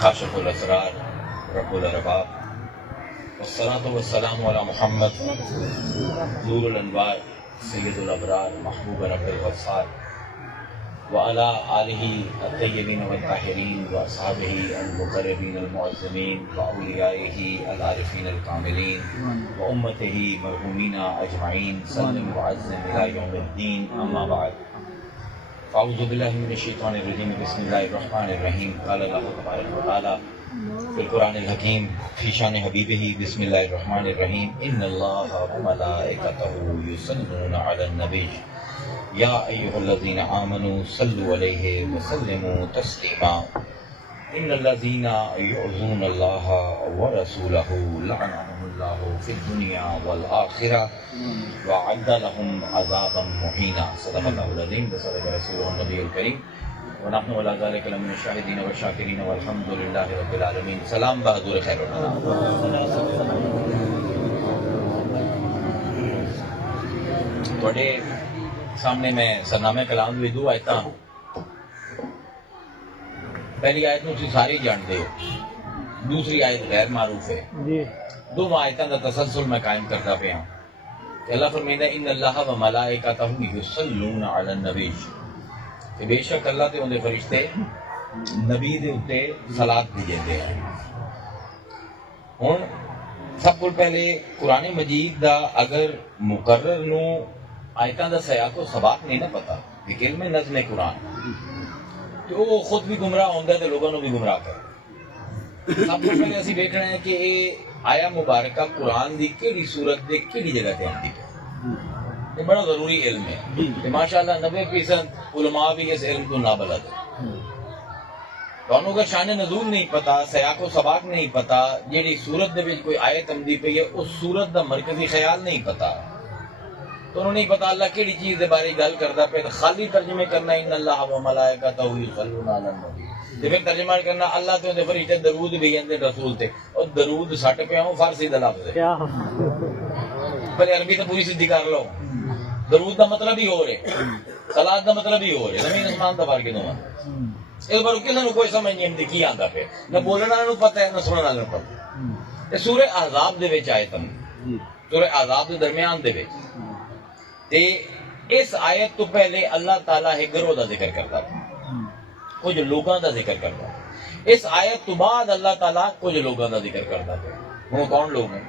کاشف الاسرار رب الارباب والصلاة والسلام علی محمد نور الانوار سید الابرار محبوب رب الغفار وعلى آلہ الطیبین والطاہرین واصحابہ المقربین المعظمین واولیائہ العارفین الکاملین وامتہ مرحومین اجمعین سلم وعظم الی یوم الدین اما بعد اعوذ باللہ من الشیطان الرجیم بسم اللہ الرحمن الرحیم قال اللہ تبارک و تعالی فی القرآن الحکیم فی شان حبیبہ بسم اللہ الرحمن الرحیم ان اللہ وملائکتہ یصلون علی النبی یا ایہا الذین آمنوا صلوا علیہ وسلموا تسلیما ان الذین یعظون اللہ ورسولہ لعنہم اللہ فی الدنیا والآخرہ وعد لهم عذابا مہینا صدق اللہ العظیم وصدق رسولہ النبی الکریم ونحن ولا ذلك لمن الشاهدين والشاكرين والحمد لله رب العالمين. سلام بہادر خیر تھوڑے سامنے میں سرنامے کلام بھی دو آیتاں. پہلی آیت نو تسی ساری جانتے ہو، دوسری آیت غیر معروف ہے. دو آیتاں کا تسلسل میں قائم کرتا پیا ہوں. اللہ فرمائندا ان اللہ و ملائکتہ یصلون علی النبی، کہ بے شک اللہ تے اندے فرشتے نبی دے اتے صلاۃ بھیجندے ہیں. ہن سب کو پہلے قرآن مجید دا اگر مقرر نو آیتاں دا سیاق و سباق نہیں نہ پتا کہ علم نظم قرآن تو وہ خود بھی گمراہ ہوندا ہے تے لوگوں نو بھی گمراہ کردا. سب کو پہلے اسی دیکھنا ہے کہ یہ آیا مبارکہ قرآن دی کیڑی صورت دے کیڑی جگہ تے آندی ہے. یہ بڑا ضروری علم ہے کہ ماشاءاللہ 90% علماء بھی اس علم کو نابلد ہے. تانوں کا شان نزول نہیں پتا، سیاق و سباق نہیں پتا، جیڑی صورت دے وچ کوئی آیت آمدی پئی ہے اس صورت دا مرکزی خیال نہیں پتا، تو انہوں نہیں پتا اللہ کیڑی چیز دے بارے گل کردا پیا. خالی ترجمے کرنا ان اللہ و ملائکتہ یصلون علی النبی، تے پھر ترجمہ کرنا اللہ تے دے فرشتے درود بھیجندے رسول تے. اور درود سٹ پیا ہوں فارسی دا لفظ ہے، پر عربی تو پوری سیدھی کر لو. درود دا مطلب ہی ہو رہے، صلاۃ دا مطلب ہی ہو رہے، زمین آسمان دا فرق ہے. اس بار کسی نے کوئی سمجھ نہیں آتی کی آندا پیا، نہ بولنے والوں پتہ ہے نہ سننے والوں پتہ. سورہ احزاب دے وچ آئے تم، سورہ احزاب دے درمیان دے وچ تے اس آیت تو پہلے اللہ تعالیٰ ایک گروہ دا ذکر کرتا تھا، کچھ لوگاں دا ذکر کرتا. اس آیت تو بعد اللہ تعالیٰ کچھ لوگاں دا ذکر کرتا تھا. وہ کون لوگ ہیں؟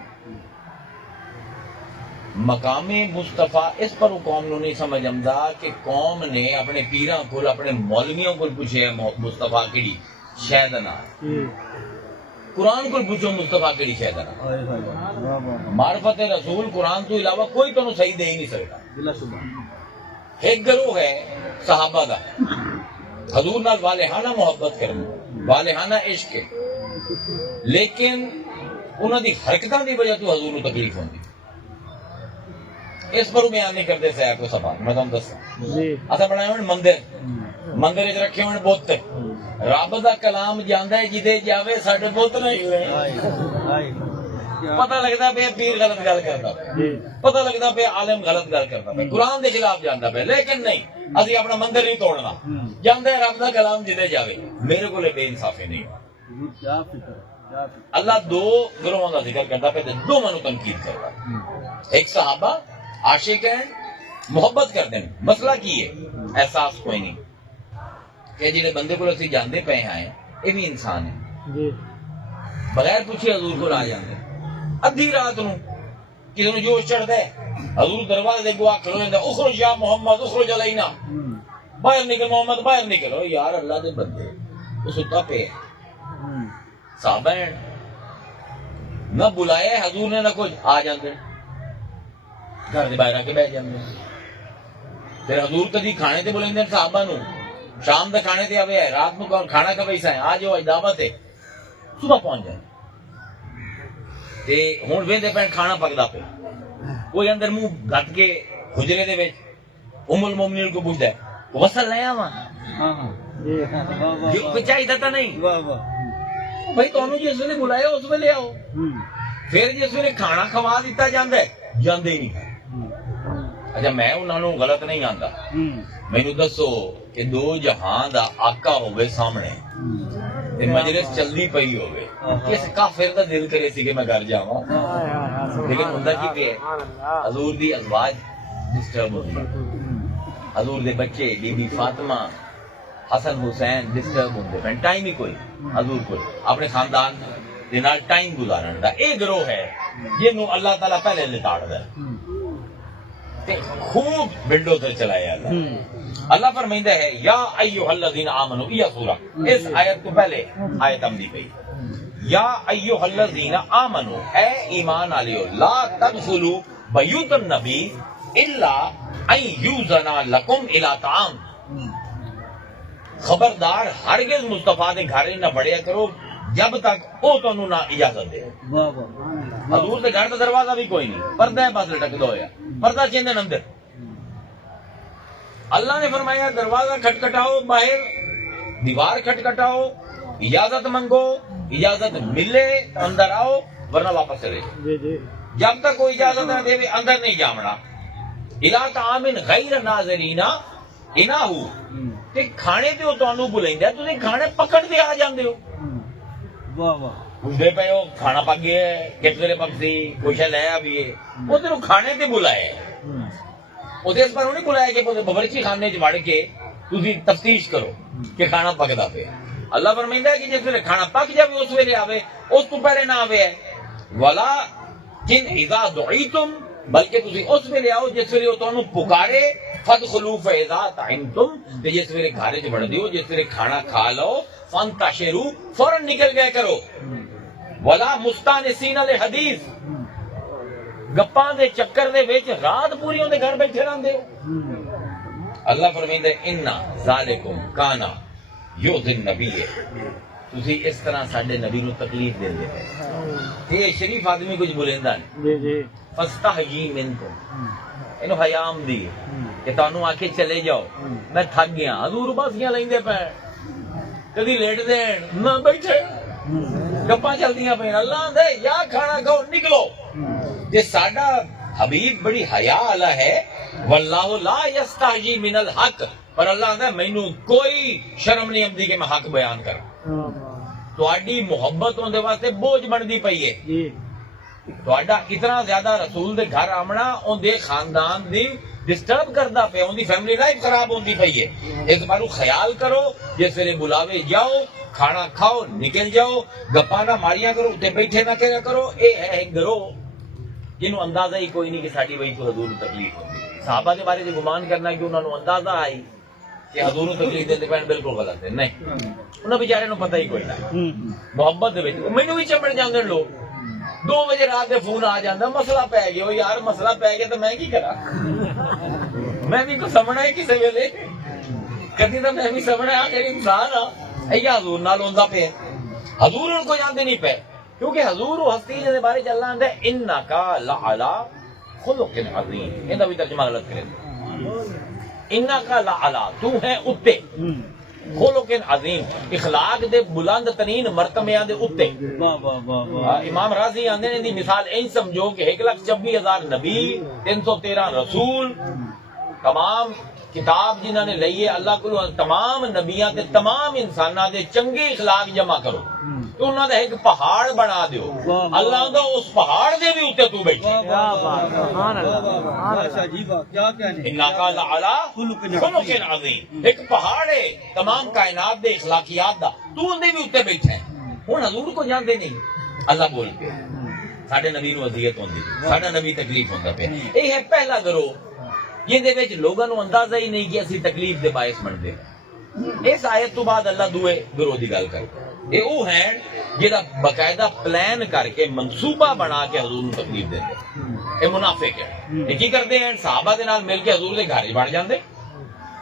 مقام مصطفیٰ اس پر وہ قوم نو نہیں سمجھ آمدا کہ قوم نے اپنے پیراں کو اپنے مولویوں کو پوچھے مصطفیٰ کیڑی شے دا نام، قرآن کو پوچھو مصطفیٰ کیڑی شے دا نام. معرفت رسول قرآن تو علاوہ کوئی تو صحیح دے ہی نہیں سکتا. ایک گروہ ہے صحابہ دا حضور نال والہانہ محبت کرنا، والہانہ عشق ہے، لیکن انہاں دی حرکتاں دی وجہ تو حضور نو تکلیف ہوندی. اس پر بیان نہیں کرتے سیاق کو سباق. میں تم دساں اساں بنائے ہوئے مندر وچ رکھے ہوئے بت، رب دا کلام جاندا ہے جدے جاوے ساڈے بت نہیں ہوئے. پتہ لگدا پہ پیر غلط گل کردا پہ، پتہ لگدا پہ عالم غلط گل کردا پہ، قرآن دے خلاف جاندا پہ، لیکن نہیں اسی اپنا مندر نہیں توڑنا. جاندا ہے رب دا کلام جدے جاوے. میرے کو بے انصافی نہیں ہو. اللہ دو گروہاں دا ذکر کردا پہ تے دو منو تنقید کردا. ایک صحابہ عاشق ہیں، محبت کرتے ہیں، مسئلہ کی ہے احساس کوئی نہیں کہ جڑے بندے کو اسی جاندے پے آئے یہ بھی انسان ہے، بغیر پوچھے حضور کو آ جاندے. ادھی رات نو کسی نو جوش چڑھتا ہے، حضور دروازے کو کھلو جاتا ہے، اخرج یا محمد اخرج علینا، باہر نکل محمد باہر نکل. یار اللہ دے بندے وہ ستا پہ ہے، صحابہ ہیں نہ بلایا حضور نے نہ کچھ، آ جاندے گھر دے باہر آ کے بیٹھ جاندے. پھر حضور کدی کھانے تے بلندے صحابہ نو، شام دے کھانے تے آوے ہے، رات نو کھانا کا پیسہ ہے، آ جاؤ اج دعوت ہے، صبح پہنچ جائے. تے ہن ویندے پین کھانا پکدا پہ، کوئی اندر منہ گھٹ کے حجرے دے وچ ام المومنین کو پوچھدا ہے وصل لے آواں؟ کوئی چاہیے تھا نہیں بھائی تانوں جس ویلے بلایا اس ویلے آؤ. پھر جس ویلے کھانا کھوا دیتا جاندا ہے جاندے ہی نہیں. اچھا میں انہوں نے غلط نہیں آتا، مینوں دسو کہ دو جہاں دا آقا ہوئے سامنے تے مجلس چلدی پئی ہوے کس کافر دا دل کرے سی کہ میں گھر جاواں لیکن ہوندا کی پیا حضور دی ازواج ڈسٹرب ہوندی حضور دے بچے be be Fatima Hasan Hussain disturb ہوندے پن ٹائم ہی کوئی حضور کوئی اپنے خاندان دے نال ٹائم گزارن دا اے گروہ ہے جنوں اللہ تعالیٰ پہلے لتاڑدا ہے تے خوب ونڈو تے چلایا اللہ فرمائندا ہے یا ایھا الذین آمنو یہ سورہ اس آیت کو پہلے آیت ہم دی پئی یا ایھا الذین آمنو اے ایمان والیو لا تدخلوا بیوت النبی الا ان یوزن لکم الی طعام خبردار ہرگز مصطفیٰ دے گھر نہ بڑھیا کرو جب تک او تانوں نہ اجازت دے حضور دے گھر دا دروازہ بھی کوئی نہیں پردہ ہے بس لٹکدا ہویا پردہ چندن اندر اللہ نے فرمایا دروازہ کھٹکھٹاؤ باہر دیوار کھٹکھٹاؤ اجازت منگو اجازت ملے تو اندر آؤ ورنہ واپس چلے جب تک کوئی اجازت نہ دے اندر نہیں جامنا الا طعام غیر ناظرین انہو تے کھانے تے او تانوں بلیندا تسی کھانے پکڑ دے آ جاندے ہو واہ واہ دے پے او کھانا پک گیا ہے کتنے پک سی کوئی شے لے آوی ہے او تینوں کھانے تے بلائے او تے اس پر نہیں بلایا کہ باورچی خانے وچ وڑ کے تسی تفتیش کرو کہ کھانا پکدا پیا اللہ فرمائندا ہے کہ جس ویلے کھانا پک جاوے اس ویلے آوے اس تو پہلے نہ آوے ولا جن اذا دعیتم بلکہ تسی اس ویلے آؤ جس ویلے او تانوں پکارے فادخلوا فاذا طعمتم تے جس ویلے گھر وچ وڑ دیو جس ویلے کھانا کھا لو فانتشروا فوراً نکل گئے کرو ولا مستانسین لحدیث گپاں دے چکر دے وچ رات پوری اون دے گھر بیٹھے رہندے ہو اللہ فرمیندا ہے ان ذالکم کانا یؤذی النبی تسی اس طرح ساڈے نبی نو تکلیف دیندے ہو یہ شریف آدمی کچھ بولیندا نہیں جی جی فاستحیی منکم اینو حیام دی کہ تانوں آ کے چلے جاؤ میں تھک گیا حضور باسیاں لیندے پے کدی لیٹ دین نہ بیٹھے گپاں چلدیاں پئیں اللہ دے یا کھانا کھاؤ نکلو یہ ساڈا حبیب بڑی حیا والا ہے واللہ لا یستحیی من الحق پر اللہ نے مینوں کوئی شرم نہیں آندی کہ میں حق بیان کراں تہاڈی محبت اون دے واسطے بوجھ بندی پئی ہے تہاڈا اتنا زیادہ رسول دے گھر آمنا اون دے خاندان دی ڈسٹرب کردا پیا اون دی فیملی لائف خراب ہوندی پئی ہے اس بارو خیال کرو جس ویلے بلاوے جاؤ کھانا کھاؤ نکل جاؤ گپاں نہ ماریاں کرو تے بیٹھے نہ کریا کرو اے ہے ایک گروہ جنہوں اندازہ ہی کوئی نہیں کہ ساڈی وجہ تو حضور کو تکلیف ہوتی صحابہ کے بارے میں گمان کرنا کہ انہوں نے اندازہ آئی کہ حضور کو تکلیف دیتے پہن بالکل غلط ہے نہیں انہوں بیچارے نو پتہ ہی کوئی نہ محبت دے وچ مینوں بھی چمڑ جاندے لوگ 2 بجے رات دے فون آ جاندا مسئلہ پے گیا او یار مسئلہ پے گیا تو میں کی کراں میں بھی کو سمجھنا ہے کسے ویلے کدی تو میں بھی سمجھنا آخر انسان ہاں اے حضور نال ہوندا پے حضور ان کو جانتے نہیں پے کیونکہ حضور و ہستی جے بارے چل رہا ہے انکا لعلا خلق عظیم ایندا بھی ترجمہ غلط کرے انکا لعلا تو ہے اتے خلق عظیم اخلاق دے بلند ترین مرتبیاں دے اتے امام راضی آندے نے دی مثال این سمجھو کہ 1,26,000 نبی 313 رسول تمام کتاب جنہاں نے لئیے اللہ کو تمام نبیاں تے تمام انساناں دے چنگے اخلاق جمع کرو تو انہاں دا ایک پہاڑ بنا دیو اللہ دا اس پہاڑ دے بھی اوتے تو بیٹھے سبحان اللہ ماشاء اللہ کیا کہنے انکا لعلا خلق عظیم ایک پہاڑ ہے تمام کائنات دے اخلاقیات دا تو اندے بھی اوتے بیٹھے ہن حضور کو جاندے نہیں اللہ بول کے ساڈے نبی نو اذیت ہوندی ساڈا نبی تکلیف ہوندا پیا اے ہے پہلا گروہ جندے وچ لوگاں نو اندازہ ہی نہیں کہ اسی تکلیف دے باعث بندے اس آیت تو بعد اللہ دوے گروہ دی گل کردا یہ وہ ہیں جہاں باقاعدہ پلان کر کے منصوبہ بنا کے حضور کو تکلیف دے یہ منافق ہے یہ کی کرتے ہیں صحابہ دے نال مل کے حضور دے گھر بڑھ جاندے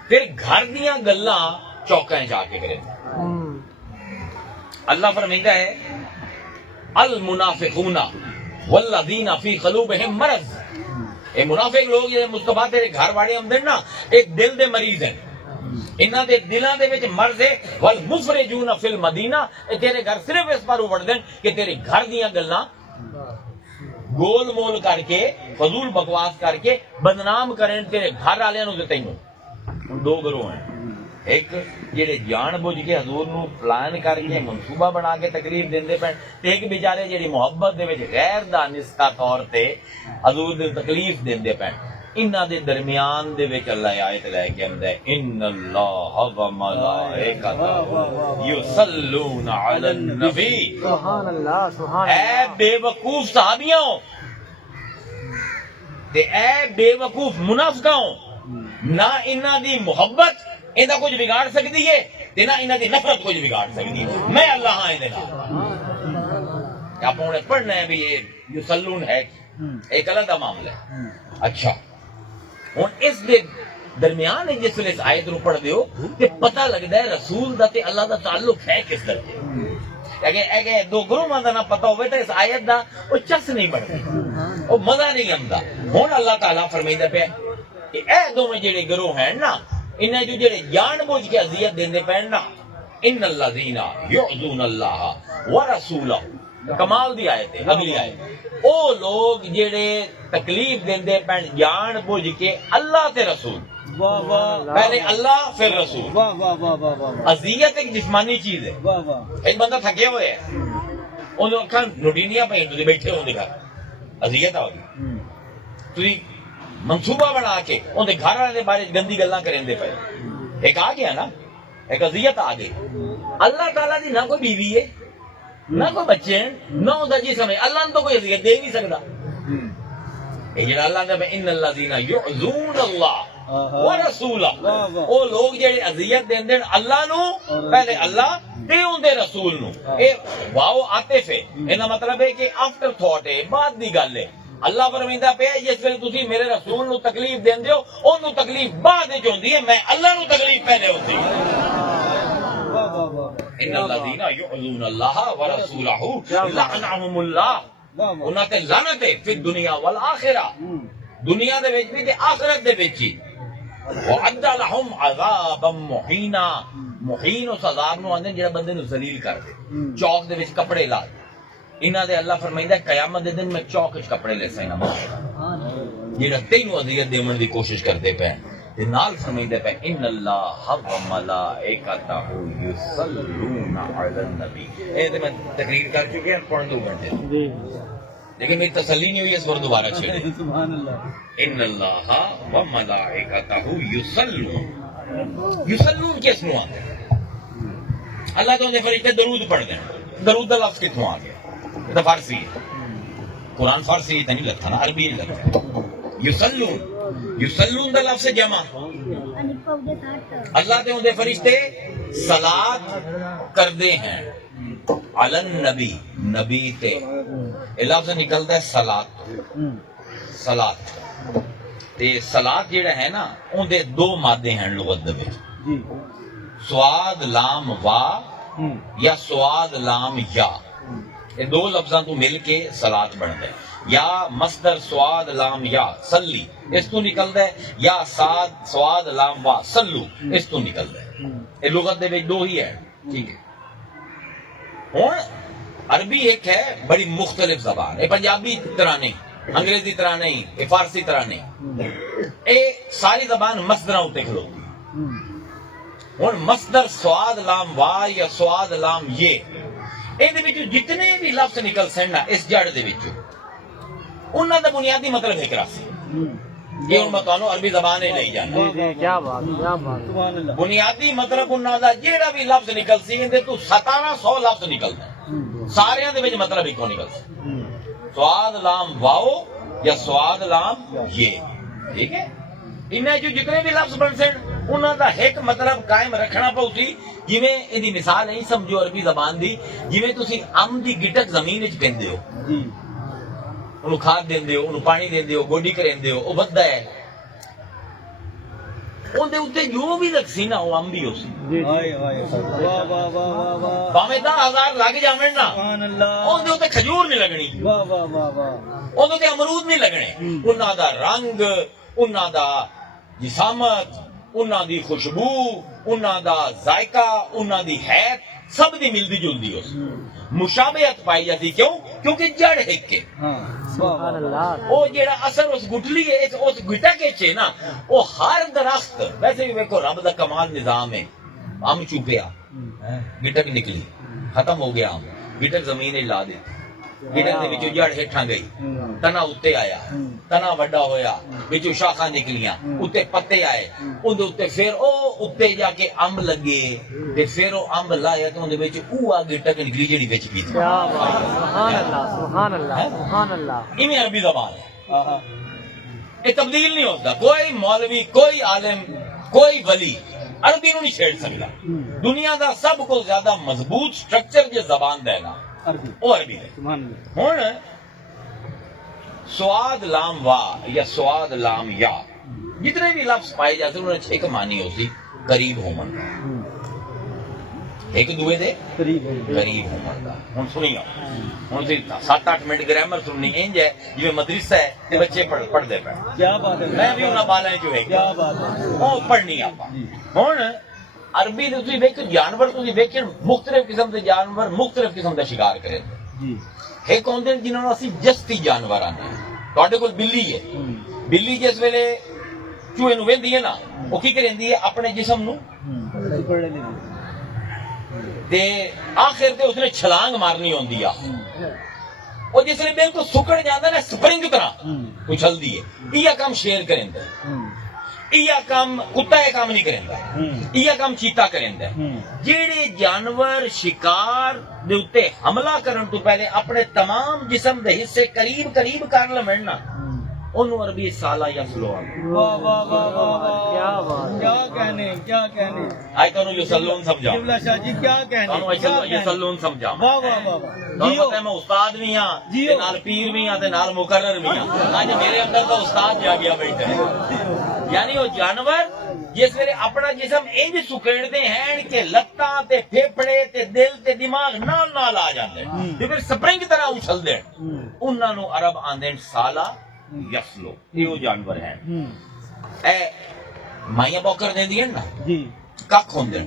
پھر گھر دیاں گلاں چوکاں جا کے کرے اللہ فرمائندا ہے المنافقون والذین فی قلوبہم مرض اے منافق لوگ یہ مصطفیٰ تیرے گھر والے آمدے نا ایک دل دے مریض ہیں انہاں دے دلاں دے وچ مرض ہے والمفرجون فی المدینہ تیرے گھر صرف اس پر اڑ دین کہ تیرے گھر دیاں گلاں گول مول کر کے فضول بکواس کر کے بدنام کریں تیرے گھر والے نو تے تینوں دو گروہ ہیں ایک جڑے جان بوجھ کے حضور نو پلان کر کے منصوبہ بنا کے تکلیف دیندے پے تے ایک بیچارے جڑی محبت دے وچ غیر دانستہ طور تے حضور دے تکلیف دیندے پے انہاں دے درمیان دے وچ اللہ آیت لے کے آندا ہے ان اللہ و ملائکتہ یصلون علی النبی سبحان اللہ سبحان اے بے وقوف صحابیوں تے اے بے وقوف منافقوں نہ انہاں دی محبت ایندا کچھ بگاڑ سکتی ہے تے نہ انہاں دی نفرت کچھ بگاڑ سکتی ہے میں اللہ ہاں دے نال آپ نے پڑھنا ہے بھی یہ یصلون ہے ایک علیحدہ معاملہ ہے اچھا ہن اس دے درمیان جس ویلے اس آیت نو پڑھ دیو تے پتہ لگدا ہے رسول دا تے اللہ دا تعلق ہے کس درجے اگر دو گروہاں دا نہ پتہ ہوئے تے اس آیت دا او چس نہیں بندا او مزہ نہیں آندا ہن اللہ تعالیٰ فرمائندا پیا کہ اے دونوں جڑے گروہ ہیں نا انہاں جو جڑے جان بوجھ کے اذیت دیندے پے نا ان الذین یعذون اللہ ورسولہ کمال دی آیت ہے اگلی آیت او لوگ جڑے تکلیف دیندے پے جان بوجھ کے اللہ تے رسول واہ واہ پہلے اللہ پھر رسول واہ واہ واہ واہ واہ اذیت ایک جسمانی چیز ہے واہ واہ ایک بندہ تھکے ہوئے ہے انہوں اکھاں روٹینیاں پہ تسی بیٹھے ہوں گھر اذیت آ گئی تسی منصوبہ بنا کے ان دے گھر والے دے بارے گندی گلاں کرندے پے ایک آ گیا نا ایک اذیت آ گئی اللہ تعالیٰ دی نہ کوئی بیوی ہے نہ کوئی بچے ہیں نہ اس کا جسم ہے اللہ نے تو کوئی اذیت دے نہیں سکتا یہ جڑا اللہ نے ان الذین یعذون اللہ ورسولہ او لوگ جڑے اذیت دیندے اللہ نو پہلے اللہ تے اون دے رسول نو اے واو عاطف ہے اینا مطلب ہے کہ آفٹر تھاٹ ہے بعد دی گل ہے اللہ فرمیندا پیا جس ویلے تسی میرے رسول نو تکلیف دیندے ہو اونوں تکلیف بعد وچ ہوندی ہے میں اللہ نو تکلیف پہلے ہوندی ان الذین یعذون اللہ ورسولہ لعنهم اللہ انہاں تے لعنت ہے فی الدنیا والآخرہ دنیا دے وچ بھی تے آخرت دے وچ ہی وعد لهم عذابا مہینا مہین اس عذاب نو آندے جڑا بندے نو ذلیل کر دے چوک دے وچ کپڑے لا دے انہاں دے اللہ فرمائندا ہے قیامت دے دن میں چوک وچ کپڑے لے سینا جڑا تینوں اذیت دیون دی کوشش کردے پے تے نال فرمائندا پے ان اللہ و ملائکتہ یصلون علی النبی اے تے میں تقریر کر چکے ہیں پڑھ 2 گھنٹے لیکن میری تسلی نہیں ہوئی اس پر دوبارہ چھوڑے سبحان اللہ ان اللہ و ملائکتہ یصلون یصلون کس نو آتے ہیں اللہ تو نے فرشتے درود پڑھ دیں درود کا لفظ کتوں آ گیا یہ تو فارسی ہے قرآن فارسی تو نہیں لگتا نا عربی ہی لگتا یصلون یصلون کا لفظ جمع اللہ تے اندے فرشتے صلاۃ کردے ہیں علی النبی نبی تے یہ لفظ نکلتا ہے صلاۃ صلاۃ تے صلاۃ جڑا ہے نا اون دے 2 مادے ہیں لغت دے وچ جی سواد لام وا یا سواد لام یا یہ 2 لفظاں تو مل کے صلاۃ بنتا ہے یا مصدر سواد لام یا صلی اس تو نکلتا ہے یا سواد لام وا صلو اس تو نکلتا ہے یہ لغت دے وچ 2 ہی ہے ٹھیک ہے ہن عربی ایک ہے بڑی مختلف زبان ہے پنجابی طرح نہیں انگریزی طرح نہیں یہ فارسی طرح نہیں اے ساری زبان مصدراں تے کھلوتی ہن مصدر سواد لام وا یا سواد لام یہ اے جتنے بھی لفظ نکل سن نا اس جڑ دے وچوں انہاں دا بنیادی مطلب ایک راسی یہ ہن میں تانوں عربی زبان ہی نہیں جاندا کیا بات سبحان اللہ بنیادی مطلب انہاں دا جیڑا بھی لفظ نکل سی اندے تو 1700 لفظ نکلدا ہے سارے دے وچ مطلب ایک نکل سی سواد لام واو یا سواد لام یہ ٹھیک ہے انہاں جو جتنے بھی لفظ بن سن انہاں دا ایک مطلب قائم رکھنا پاؤ سی جویں ایدی مثال نہیں سمجھو عربی زبان دی جویں تسی ام دی گٹک زمین وچ پیندے ہو جی انہوں کھاد دیندے ہو انہوں پانی دیندے ہو گوڈی کریندے ہو او بددا ہے اون دے اوتے جو بھی لکسی نا او ام بھی ہو سی ہائے ہائے واہ واہ واہ واہ باویں 10,000 لگ جاویں نا سبحان اللہ اون دے اوتے کھجور نہیں لگنی واہ واہ واہ واہ اون دے امرود نہیں لگنے انہاں دا رنگ انہاں دا جسامت انہاں دی خوشبو انہاں دا ذائقہ انہاں دی حیت سب دی ملدی جلدی ہو مشابہت پائی جاتی کیوں کیونکہ جڑ ایک کے ہاں سبحان اللہ او جیڑا اثر اس گٹلی ہے اس گٹا کے چھے نا او ہر درخت ویسے بھی ویکھو رب دا کمال نظام ہے ਅੰਬ ਚੁੱਪਿਆ ਗਿਟਕ ਨਿਕਲੀ ਖਤਮ ਹੋ ਗਿਆ ਅੰਬ ਗਿਟਕ ਜ਼ਮੀਨ 'ਤੇ ਲਾ ਦਿੱਤੀ ਗਿਟਕ ਦੇ ਵਿੱਚੋਂ ਜੜ ਹੇਠਾਂ ਗਈ ਤਣਾ ਉੱਤੇ ਆਇਆ ਤਣਾ ਵੱਡਾ ਹੋਇਆ ਵਿੱਚੋਂ ਸ਼ਾਖਾਂ ਨਿਕਲੀਆਂ ਉੱਤੇ ਪੱਤੇ ਆਏ ਉਹਦੇ ਉੱਤੇ ਫਿਰ ਉਹ ਉੱਤੇ ਜਾ ਕੇ ਅੰਬ ਲੱਗੇ ਤੇ ਫਿਰ ਉਹ ਅੰਬ ਲਾਇਆ ਤੇ ਉਹਦੇ ਵਿੱਚ ਉਹ ਆ ਗਿਟਕ ਨਿਕਲੀ ਜਿਹੜੀ ਵਿੱਚ ਕੀਤੀ سبحان اللہ سبحان اللہ سبحان اللہ ਇਵੇਂ ਅਰਬੀ ਜ਼ਬਾਨ ਹੈ ਇਹ ਤਬਦੀਲ ਨਹੀਂ ਹੁੰਦਾ ਕੋਈ ਮੌਲਵੀ ਕੋਈ ਆਲਿਮ ਕੋਈ ਵਲੀ عربی نو نہیں چھیڑ سکتا دنیا دا سب کو زیادہ مضبوط سٹرکچر جو زبان دے نا وہ عربی ہے ہن سواد لام وا یا سواد لام یا جتنے بھی لفظ پائے جاتے ہیں انہوں نے ایک معنی ہوتی قریب ہومن ایک دوے دے قریب ہومن دا ہن سنی آؤ ہن سی 7-8 منٹ گرامر سننی انج ہے جویں مدرسہ ہے تے بچے پڑھ دے پے کیا بات ہے میں بھی انہاں بالاں جو ہے کیا بات ہے وہ پڑھنی آپا ہن عربی دے تسی ویکھ جانور تسی ویکھن مختلف قسم دے جانور مختلف قسم دا شکار کرے جی ایک ہوندے جنہاں نوں اسی جستی جانور آندے تواڈے کول بلی ہے بلی جس ویلے چوہے نوں ویندی ہے نا او کی کریندی ہے اپنے جسم نوں تے آخر تے اس نے چھلانگ مارنی ہوندی آ وہ جس نے بالکل سکڑ جاندا نا سپرنگ طرح اچھلدی ہے یہ کام شیر کریندا یہ کام کتا یہ کام نہیں کریندا یہ کام چیتا کریندا جیڑے جانور شکار دے اوتے حملہ کرن تو پہلے اپنے تمام جسم دے حصے قریب قریب کر لمن نا انہوں عربی سالہ یا سلوان واہ واہ واہ واہ کیا بات کیا کہنے آئی تو یہ سلون سمجھا قبلہ شاہ جی کیا کہنے یہ سلون سمجھا واہ واہ واہ میں استاد بھی ہاں نال پیر بھی ہاں نال مقرر بھی ہاں آج میرے اندر تو استاد جا گیا بیٹھا ہے یعنی وہ جانور جس ویلے اپنا جسم انج سکیڑتے ہیں کہ لتاں تے پھیپڑے تے دل تے دماغ نال نال آ جاندے تے پھر سپرنگ طرح اچھل دین انہاں نوں عرب آندے سالہ یسلو یہ جانور ہیں اے مائیاں بوکر دے دیئے نا جی کک ہوندے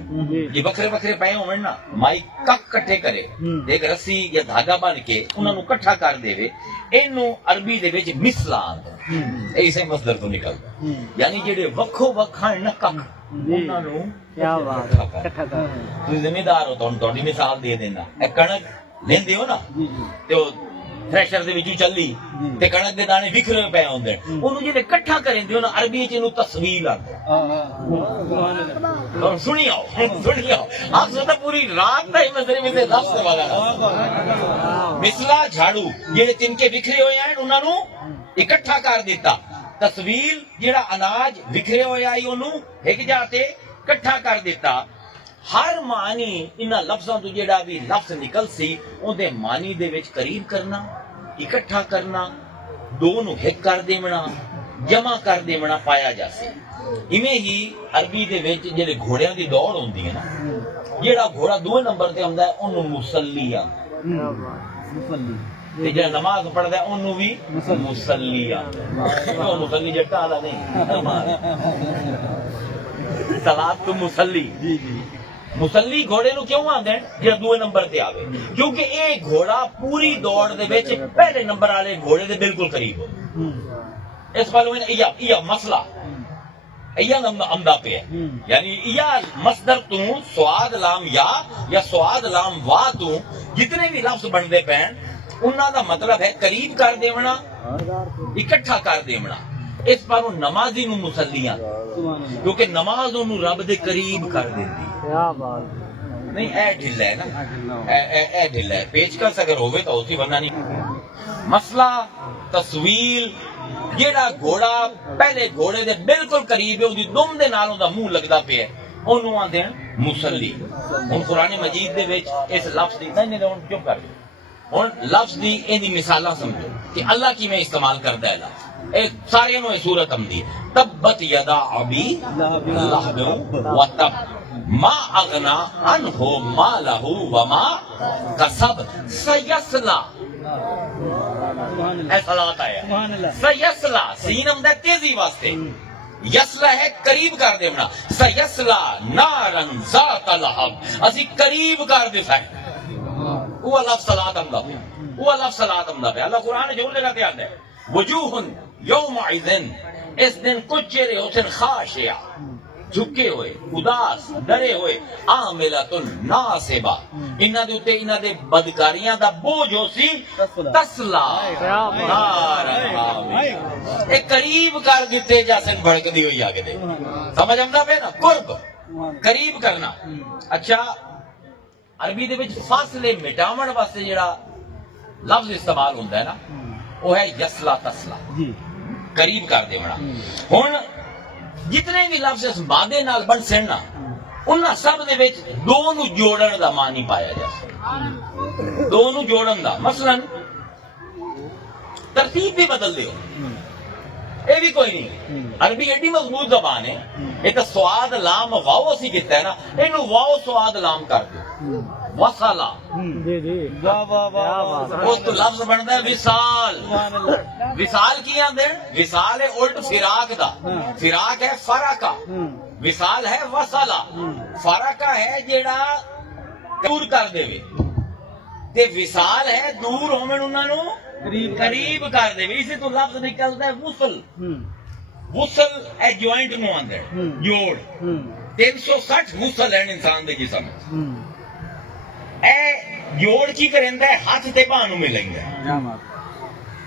یہ بکھرے بکھرے پائے ہوئے نا مائی کک کٹھے کرے ایک رسی یا دھاگا بن کے انہوں نے کٹھا کر دے وے انہوں عربی دے ویچ مثلا آندے ایسے مصدر تو نکلتا یعنی جڑے وکھو وکھائیں نا کک انہوں نے کیا بات کٹھا کر تو زمیندار ہو تو ان توڑی مثال دے دینا اے کنک لین دیو نا تو تھریشر دے وچوں چلی تے کنک دے دانے وکھرے پے ہوندے اونوں جے کٹھا کریں دیو نا عربی وچ اینوں تصویل آندا سنی آؤ آپ سے تو پوری رات تا مسئلے میں سے لفظ والا مثلا جھاڑو جڑے تنکے وکھرے ہوئے ہیں انہاں نوں اکٹھا کر دیتا تصویل جڑا اناج وکھرے ہوئے آئی اونوں ایک جاتے اکٹھا کر دیتا ہر معنی انہاں لفظاں تو جڑا بھی لفظ نکل سی اون دے معنی دے وچ قریب کرنا اکٹھا کرنا دونوں ایک کر دیونا جمع کر دیونا پایا جا سی ایویں ہی عربی دے وچ جڑے گھوڑیاں دی دوڑ ہوندی ہے نا جڑا گھوڑا دوے نمبر تے ہوندا ہے اونوں مصلی آندا تے جڑا نماز پڑھدا ہے اونوں بھی مصلی آندا او مصلی جٹا والا نہیں صلاۃ تو مصلی جی جی مسلی گھوڑے نو کیوں آندے ہیں جڑا دوے نمبر تے آوے کیونکہ اے گھوڑا پوری دوڑ دے وچ پہلے نمبر والے گھوڑے دے بالکل قریب ہو اس والے میں یہ مسئلہ امدا پہ ہے یعنی یا مصدر تو سواد لام یا سواد لام وا تو جتنے بھی لفظ بندے پہ ہیں انہاں دا مطلب ہے قریب کر دیونا اکٹھا کر دیونا اس پر نمازی نو مسلیاں کیونکہ نماز انہوں رب دے قریب کر دیتی نہیں اے ڈھلا ہے نا اے ڈھلا ہے پیچکس اگر ہوئے تو ہوتی ورنہ نہیں مسئلہ تصویل جیڑا گھوڑا پہلے گھوڑے دے بالکل قریب ہے اودی دم دے نالوں دا منہ لگدا پیا ہے اونوں آندے ہیں مسلی ہن قرآن مجید دے وچ اس لفظ دی نہیں چپ کر ہن لفظ دی ایندی مثالاں سمجھو کہ اللہ کیویں استعمال کردا ہے لفظ ایک سارے نو صورت آمدی تبت یدا ابی لہب و تب ما اغنا عنہ مالہ وما کسب سیسلا ایسا لاتا ہے سیسلا سین امدہ تیزی واسطے یسلا ہے قریب کر دیونا سیسلا نارن ذات لہب اسی قریب کر دیتا ہے وہ لفظ صلاة امدہ پہ وہ لفظ صلاة امدہ پہ اللہ قرآن جو لگا دیا ہے وجوہن یوم عیدن اس دن کچھ چہرے ہوتن خاشعہ جھکے ہوئے اداس ڈرے ہوئے عاملۃ ناصبہ انہاں دے اوتے انہاں دے بدکاریاں دا بوجھ ہو سی تسلا نار اے قریب کر دتے جاسن بھڑکدی ہوئی آگے دے سمجھ آندا پے نا قرب قریب کرنا اچھا عربی دے وچ فاصلے مٹاون واسطے جڑا لفظ استعمال ہوندا ہے نا وہ ہے یسلا تسلا قریب کر دیونا ہن جتنے بھی لفظ اس مادے نال بن سن نا انہاں سب دے وچ دو نو جوڑن دا معنی پایا جا سکدا دو نو جوڑن دا مثلا ترتیب بھی بدل دیو اے بھی کوئی نہیں عربی ایڈی مضبوط زبان ہے یہ تو سواد لام واو اسی کہتا ہے نا اینو واو سواد لام کر دو وصلا جی جی واہ واہ واہ اس تو لفظ بنتا ہے وصال وصال کی آندے وصال ہے الٹ فراق دا فراق ہے فرقہ وصال ہے وصلا فرقہ ہے جیڑا دور کر دے تے وصال ہے دور ہومن انہاں نو قریب کر دے اسی تو لفظ نکلتا ہے وصل وصل اے جوائنٹ نو آندے جوڑ 360 وصل ہیں انسان دے جسم اے جوڑ کی کریندا ہے ہاتھ تے باہ نو ملیندا ہے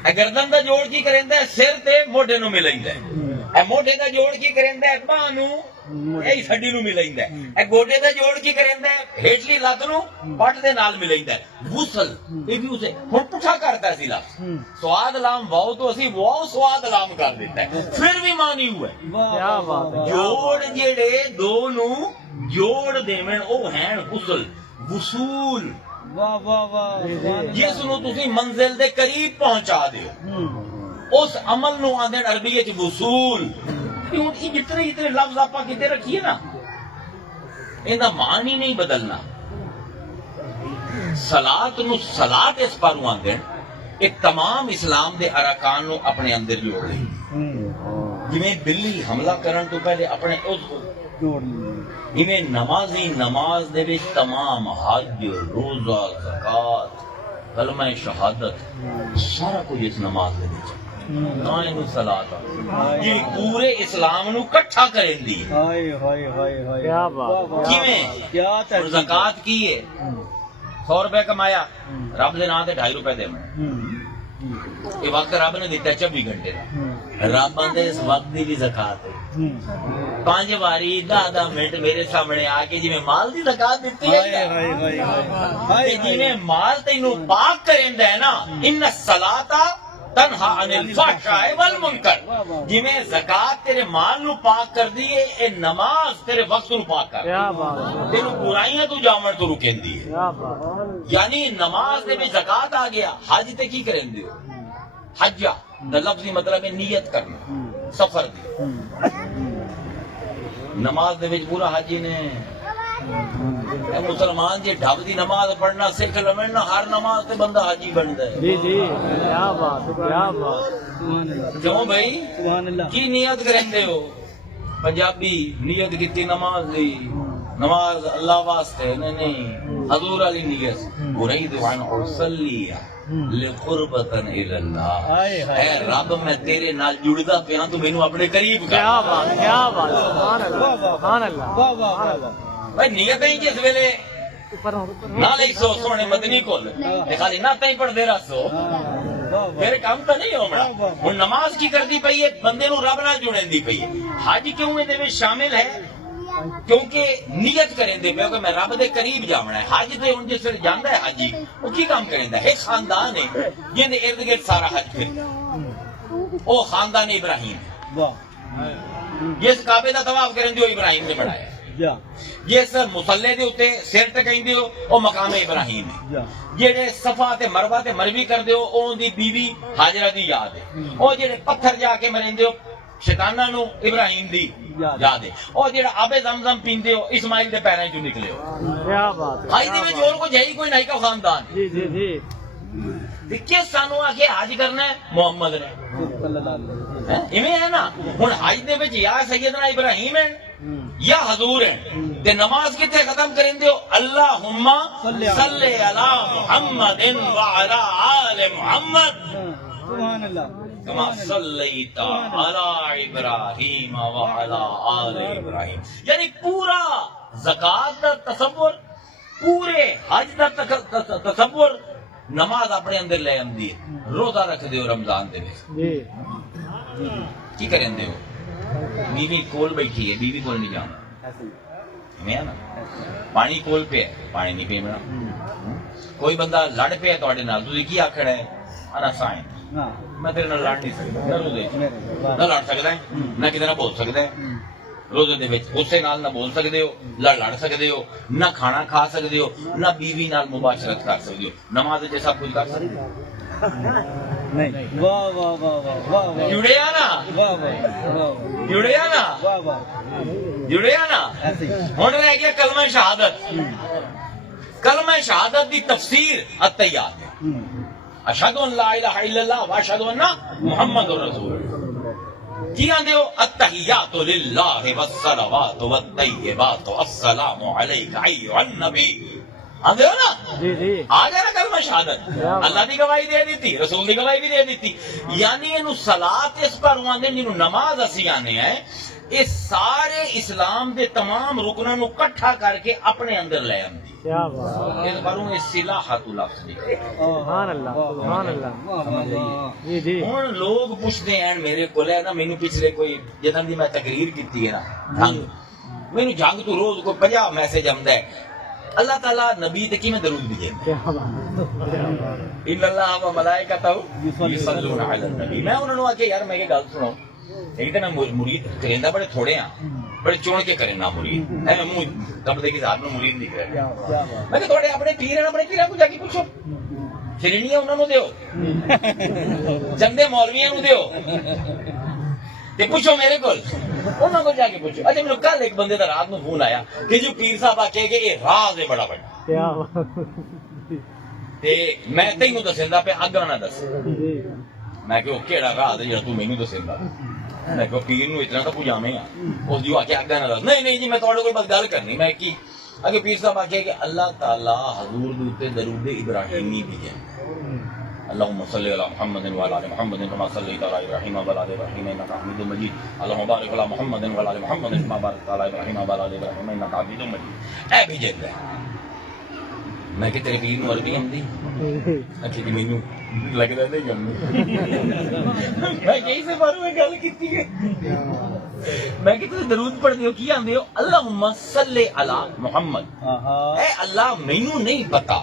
اے گردن دا جوڑ کی کریندا ہے سر تے موڈے نو ملیندا ہے اے موڈے دا جوڑ کی کریندا ہے باہ نو اے ہڈی نو ملیندا ہے اے گوڈے دا جوڑ کی کریندا ہے ہیٹلی لت نو پٹ دے نال ملیندا ہے وصل اے بھی اسے ہن پٹھا کرتا ہے ضلع سواد لام واو تو اسی واو سواد لام کر دیتا ہے پھر بھی معنی ہوا ہے کیا بات ہے جوڑ جڑے دو نو جوڑ دیویں او ہیں وصل وصول واہ واہ واہ جس نو تسی منزل دے قریب پہنچا دیو اس عمل نو آندے عربی وچ وصول ہن یہ جتنے لفظ آپا کتے رکھیے نا ان دا معنی نہیں بدلنا صلاۃ نو صلاۃ اس پاروں آندے یہ تمام اسلام دے ارکان نو اپنے اندر جوڑ لے جویں بلی حملہ کرن تو پہلے اپنے عضو جوڑ جویں نمازی نماز دے وچ تمام حج روزہ زکات کلمہ شہادت سارا کچھ اس نماز دے وچ نہ اینو صلاۃ یہ پورے اسلام نو اکٹھا کرن دی ہائے ہائے ہائے ہائے کیا بات کیویں کیا اور زکات کی ہے 100 روپے کمایا رب دے نام تے 2.5 روپے دے یہ وقت رب نے دیتا 24 گھنٹے دا رب آندے اس وقت دی بھی زکات ہے 5 واری 10 منٹ میرے سامنے آ کے جی میں مال دی زکات دیتی ہے ہائے ہائے ہائے جی میں مال تینو پاک کریندا ہے نا ان الصلاۃ تنہا عن الفحشاء والمنکر جی میں زکات تیرے مال نو پاک کر دی ہے اے نماز تیرے وقت نو پاک کر کیا بات تینو برائیاں تو جاون تو رکیندی ہے کیا بات یعنی نماز دے وچ زکات آ گیا حج تے کی کریندے ہو حجہ دا لفظی مطلب ہے نیت کرنا سفر دی نماز دے وچ پورا حج نے اے مسلمان جی ڈھب دی نماز پڑھنا سکھ لویں نا ہر نماز تے بندہ حاجی بندا ہے جی جی کیا بات سبحان اللہ کیوں بھائی سبحان اللہ کی نیت کریندے ہو پنجابی نیت کیتی نماز دی نماز اللہ واسطے نہیں حضور علی نیت اريد ان اصلي لقربة الى اللہ اے رب میں تیرے نال جڑدا پیا تو مینوں اپنے قریب کر کیا بات سبحان اللہ سبحان اللہ واہ واہ واہ بھائی نیت ہی جس ویلے نہ لئی سو سونے مدنی کول تے خالی نہ تئی پڑھ دے رسو میرے کام تو نہیں ہونا ہن نماز کی کردی پئی ہے بندے نو رب نال جوڑیندی پئی ہے حج کیوں دے وچ شامل ہے کیونکہ نیت کریں دے پہ کہ میں رب دے قریب جاونا ہے حج تے ہن جس ویلے جاندا ہے حاجی او کی کام کریندا ہے خاندان ہے جن دے ارد گرد سارا حج پھر او خاندان ابراہیم واہ جس کعبے دا طواف کرن جو ابراہیم نے بنایا جا جس مصلی دے اوتے سر ٹکائندے ہو او مقام ابراہیم ہے جا جڑے صفا تے مروہ تے مروی کردے ہو اون دی بیوی ہاجرہ دی یاد ہے او جڑے پتھر جا کے مریندے ہو شیطاناں نو ابراہیم دی یاد ہے او جڑا آب زمزم پیندے ہو اسماعیل دے پیراں چوں نکلے ہو کیا بات حج دے وچ اور کوئی ہے ہی کوئی نہیں کا خاندان جی جی جی تے کس سانو آ کے حج کرنا ہے محمد نے صلی اللہ علیہ وسلم ایویں ہے نا ہن حج دے وچ یا سیدنا ابراہیم ہے یا حضور ہیں تے نماز کتے ختم کریندے ہو اللہم صلی علی محمد وعلی آل محمد سبحان اللہ کما صلیت علی ابراہیم وعلی آل ابراہیم. یعنی پورا زکات دا تصور، پورے حج دا تصور نماز اپنے اندر لے آندی ہے. روزہ رکھ دیو رمضان دے وچ جی کی کریں دیو؟ بیوی کول بیٹھی ہے، بیوی کول نہیں جانا میں نا. پانی کول پہ ہے، پانی نہیں پینا. کوئی بندہ لڑ پیا تواڈے نال، تسی کی آکھنا ہے؟ انا سائن میں تیرے نال لڑ نہیں سکدا. نہ روزے نہ لڑ سکدا ہے، نہ کدے نہ بول سکدا ہے. روزے دے وچ غصے نال نہ بول سکدے ہو، لڑ سکدے ہو، نہ کھانا کھا سکدے ہو، نہ بیوی نال مباشرت کر سکدے ہو. نماز وچ سب کچھ کر سکدے ہو. نہیں واہ واہ واہ واہ واہ واہ جڑیا نا، واہ واہ جڑیا نا، واہ واہ جڑیا نا. ایسے ہن رہ گیا کلمہ شہادت. کلمہ شہادت دی تفسیر التحیات ہے. اشہد ان لا الہ الا اللہ واشہد ان محمد رسول اللہ. کی آندے ہو؟ التحیات للہ والصلوات والطیبات السلام علیک ایھا النبی. آندے ہو نا؟ جی جی آ گیا نا کلمہ شہادت. اللہ دی گواہی دے دیتی، رسول دی گواہی بھی دے دیتی. یعنی اینو صلاۃ اس پر آندے جنوں نماز اسی آنے ہیں. اس سارے اسلام دے تمام رکناں نو اکٹھا کر کے اپنے اندر لے آندی. کیا بات. اس باروں اس صلاحت لفظ نکلے. سبحان اللہ سبحان اللہ. جی جی ہن لوگ پوچھتے ہیں میرے کول ہے نا، مینوں پچھلے کوئی جدن دی میں تقریر کیتی ہے نا، مینوں جنگ تو روز کو 50 میسج آندا ہے. اللہ تعالیٰ نبی تے کیویں درود بھیجے؟ کیا بات. ان اللہ و ملائکتہ یصلون علی النبی. میں انہوں نے آکھیا یار میں یہ گل سنو، ایک تو میں مرید کریندا بڑے تھوڑے ہاں، بڑے چون کے کرنا مرید. اے میں منہ کپڑے کے ساتھ میں مرید نہیں کردا. میں کہ تھوڑے اپنے پیر ہیں، اپنے پیراں کو جا کے پوچھو. شرینیاں انہوں نے دیو، چندے مولویاں نو دیو تے پوچھو میرے کول، انہوں کو جا کے پوچھو. اچھا مینوں کل ایک بندے دا رات نو فون آیا کہ جو پیر صاحب آکھے کہ یہ راز ہے بڑا بڑا، کیا بات. تے میں تینوں دسیندا پہ اگاں نہ دس. جی میں کہ کیڑا راز ہے جڑا تو مینوں دسیندا؟ میں کہ پیر نو اتنا تو پجامے ہاں. اس دیو آکھے اگاں نہ دس. نہیں نہیں جی میں تواڈے کول بس گل کرنی. میں کی اگے پیر صاحب آکھے کہ اللہ تعالی حضور دے اوتے درود ابراہیمی بھیجے. اللهم صل على محمد وعلى ال محمد كما صليت على ابراهيم وعلى ال ابراهيم انك حميد مجيد. اللهم بارك على محمد وعلى ال محمد كما باركت على ابراهيم وعلى ال ابراهيم انك حميد مجيد. اے بھیجے گئے. میں کہ تیرے پیر نو عربی آندی؟ اچھا جی مینوں لگدا نہیں آندی. میں کہیں سے باروں میں گل کیتی ہے. میں کہ تسی درود پڑھدے ہو کی آندے ہو؟ اللہم صلی علی محمد. اے اللہ مینوں نہیں پتا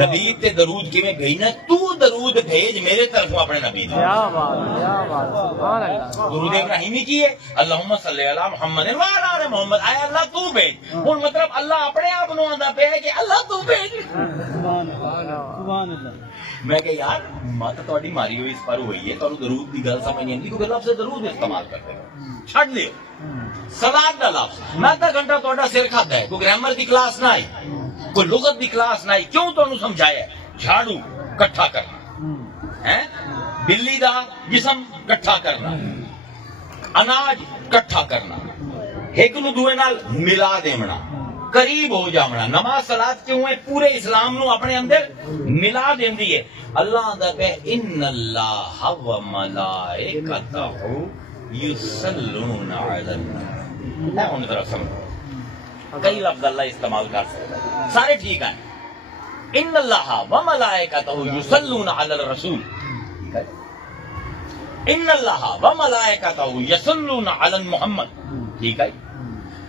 نبی تے درود کیویں بھیجنا، تو درود بھیج میرے طرفوں اپنے نبی تے. کیا بات کیا بات. سبحان اللہ. درود ابراہیمی کی ہے اللہم صلی علی محمد وعلی آل محمد. اے اللہ تو بھیج. ہن مطلب اللہ اپنے آپ نو آندا پیا ہے کہ اللہ تو بھیج. سبحان اللہ سبحان اللہ. میں کہ یار مت تہاڈی ماری ہوئی اس پر ہوئی ہے، تانوں درود دی گل سمجھ نہیں آندی کیونکہ لفظ درود استعمال کرتے ہو. چھڈ دیو صلاۃ دا لفظ. میں آدھا گھنٹہ تہاڈا سر کھادا ہے، کوئی گرامر دی کلاس نہ آئی، کوئی لغت دی کلاس نہ آئی. کیوں تانوں سمجھایا ہے؟ جھاڑو کٹھا کرنا ہے، بلی دا جسم کٹھا کرنا، اناج کٹھا کرنا، ایک نو دوے نال ملا دینا، قریب ہو جاونا. نماز صلاۃ کیوں ہے؟ پورے اسلام نو اپنے اندر ملا دیندی ہے. اللہ آندا کہ ان اللہ و ملائکتہ یصلون علی النبی. اے ہن ذرا سمجھو، کئی لفظ اللہ استعمال کر سکتا ہے، سارے ٹھیک ہیں. ان اللہ و ملائکتہ یصلون علی الرسول. ان اللہ و ملائکتہ یصلون علی محمد. ٹھیک ہے.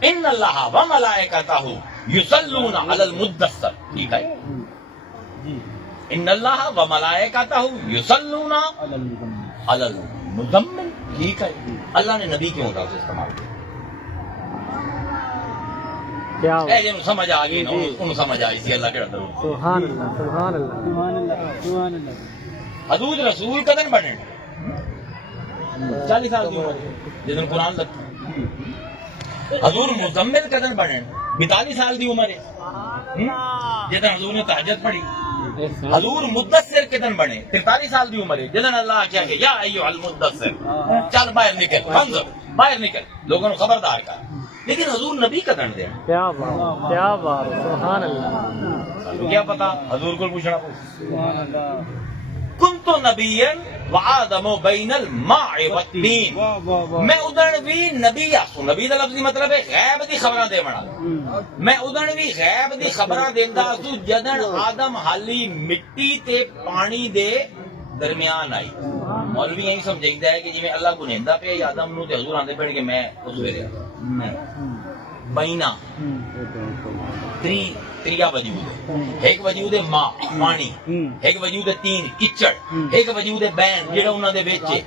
ان اللہ و ملائکتہ یصلون علی المدثر. ٹھیک ہے. ان اللہ و ملائکتہ یصلون علی المزمل. ٹھیک ہے. اللہ نے نبی کیوں لفظ استعمال کیا؟ کیا اے جنوں سمجھ آ گئی نا انہوں سمجھ آئی سی اللہ کیڑا درود. سبحان اللہ سبحان اللہ سبحان اللہ سبحان اللہ. حضور رسول کدن بنے؟ 40 سال کی عمر جدن قرآن لکھا. حضور مزمل کدن بنے؟ 42 سال کی عمر ہے جدن حضور نے تہجد پڑھی. حضور مدثر کدن بنے؟ 43 سال کی عمر ہے جدن اللہ کیا کہ یا ایھا المدثر چل باہر نکل، منظر باہر نکل، لوگوں کو خبردار کر. لیکن حضور نبی کدن دے؟ کیا بات کیا بات. سبحان اللہ. کیا پتا، حضور کو پوچھنا. سبحان اللہ. کنت کنت نبیًا وآدم بین الماء والطین، میں ادھر بھی نبی آ سو، نبی دا لفظی مطلب ہے غیب دی خبراں دے بنا، میں ادھر بھی غیب دی خبراں دیندا سو جدن آدم حالی مٹی تے پانی دے درمیان آئی۔ مولوی یہی سمجھائیدا ہے کہ جی میں اللہ کو نیندا پیا آدم نو تے حضور آندے پڑھ کہ میں اس ویلے میں بینا تریا وجود ہے، ایک وجود ہے ماں پانی، ایک وجود ہے تین کچڑ، ایک وجود ہے بین جڑا انہاں دے وچ ہے،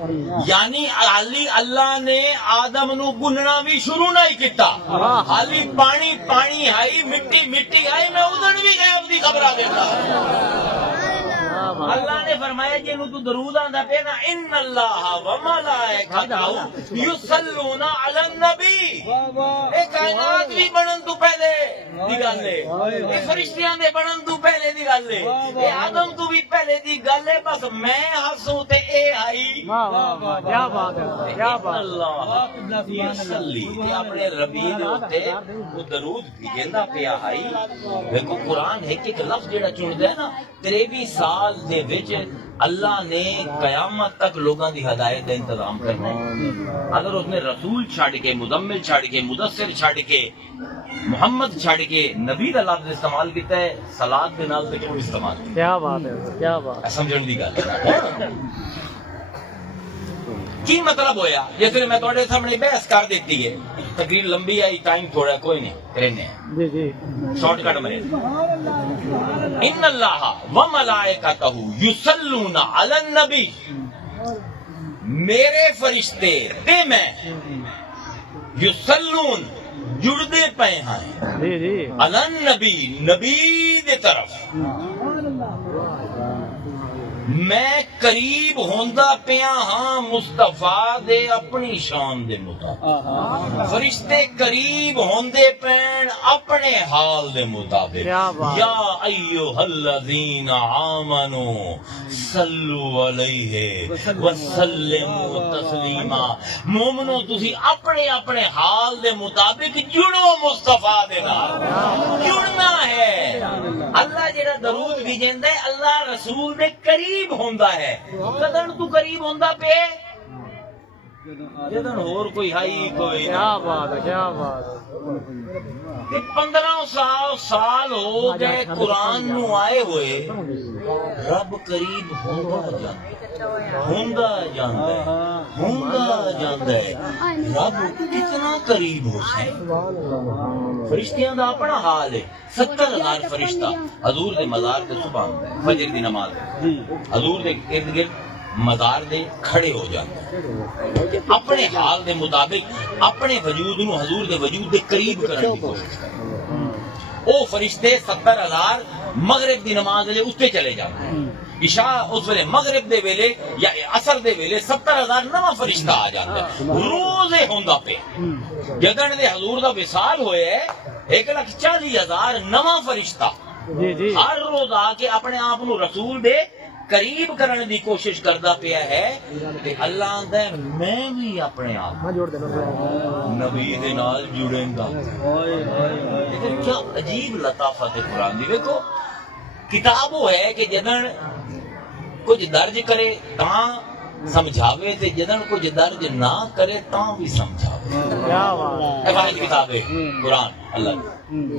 یعنی حالی اللہ نے آدم نو گننا بھی شروع نہیں کیتا، حالی پانی پانی آئی مٹی مٹی آئی، میں ادھر بھی غیب دی خبراں دیندا۔ اللہ نے فرمایا جی تو درود آندا پیا نا، ان اللہ و ملائکتہ یصلون علی النبی، اے کائنات بھی بنن تو پہلے دی گل ہے، اے فرشتیاں دے بنن تو پہلے دی گل ہے، اے آدم تو بھی پہلے دی گل ہے، بس میں ہسوں تے اے آئی۔ کیا بات ہے، کیا بات، اللہ یصلی تے اپنے ربی دے اوتے وہ درود بھیجدا پیا آئی۔ دیکھو قرآن ایک ایک لفظ جڑا چندا ہے نا، 23 سال دے وچ اللہ نے قیامت تک لوگاں دی ہدایت دا انتظام کرنا ہے۔ اگر اس نے رسول چھڑ کے، مزمل چھڑ کے، مدثر چھڑ کے، محمد چھڑ کے نبی دا لفظ استعمال کیتا ہے، صلات دے نال تے کیوں استعمال کیتا؟ کیا بات ہے، کیا بات ہے، سمجھن دی گل ہے۔ کی مطلب ہویا جیسے میں تھوڑے سامنے بحث کر دیتی ہے، تقریر لمبی آئی، ٹائم تھوڑا کوئی نہیں کرنے جی جی شارٹ کٹ مرے۔ ان اللہ و ملائکتہ یصلون علی النبی، میرے فرشتے تے میں یصلون جڑدے پے ہیں جی جی علی النبی، نبی دے طرف میں قریب ہوندا پیا ہاں مصطفیٰ دے اپنی شان دے مطابق، فرشتے قریب ہوندے پین اپنے حال دے مطابق۔ یا ایھا الذین آمنوا صلوا علیہ وسلموا تسلیما، مومنو تسی اپنے اپنے حال دے مطابق جڑو مصطفیٰ دے نال، جڑنا ہے۔ اللہ جڑا درود بھیجندا ہے اللہ رسول دے قریب ہوندا ہے، کدن تو قریب ہوندا پے جدن اور کوئی ہائی کوئی، کیا بات ہے، کیا بات ہے۔ 15 سال ہو گئے قرآن نو آئے ہوئے، رب قریب ہوندا جاندا ہے، رب کتنا قریب ہو سکے۔ فرشتیاں دا اپنا حال ہے، 70,000 فرشتہ حضور دے مزار تے صبح آندا ہے، فجر دی نماز حضور دے ارد گرد مزار دے کھڑے ہو جاتے ہیں، اپنے حال دے مطابق اپنے وجود نو حضور دے وجود دے قریب کرنے کی کوشش کرتے ہیں۔ او فرشتے 70,000 مغرب دی نماز لے اس تے چلے جاتے ہیں، عشاء اس ویلے مغرب دے ویلے یا عصر دے ویلے 70,000 نواں فرشتہ آ جاتا ہے، روزے ہوندا پے۔ جدن دے حضور دا وصال ہوئے 1,40,000 نواں فرشتہ جی جی ہر روز آ کے اپنے آپ نو رسول دے قریب کرنے دی کوشش کردا پیا ہے، تے اللہ آندا ہے میں بھی اپنے آپ میں جوڑ دینا۔ نبی دے نال جڑیں گا۔ لیکن کیا عجیب لطافت ہے قرآن دی۔ دیکھو کتاب وہ ہے کہ جدن کچھ درج کرے تاں سمجھاوے تے جدن کچھ درج نہ کرے تاں بھی سمجھاوے۔ کیا بات اے واحد کتاب ہے قرآن اللہ کی،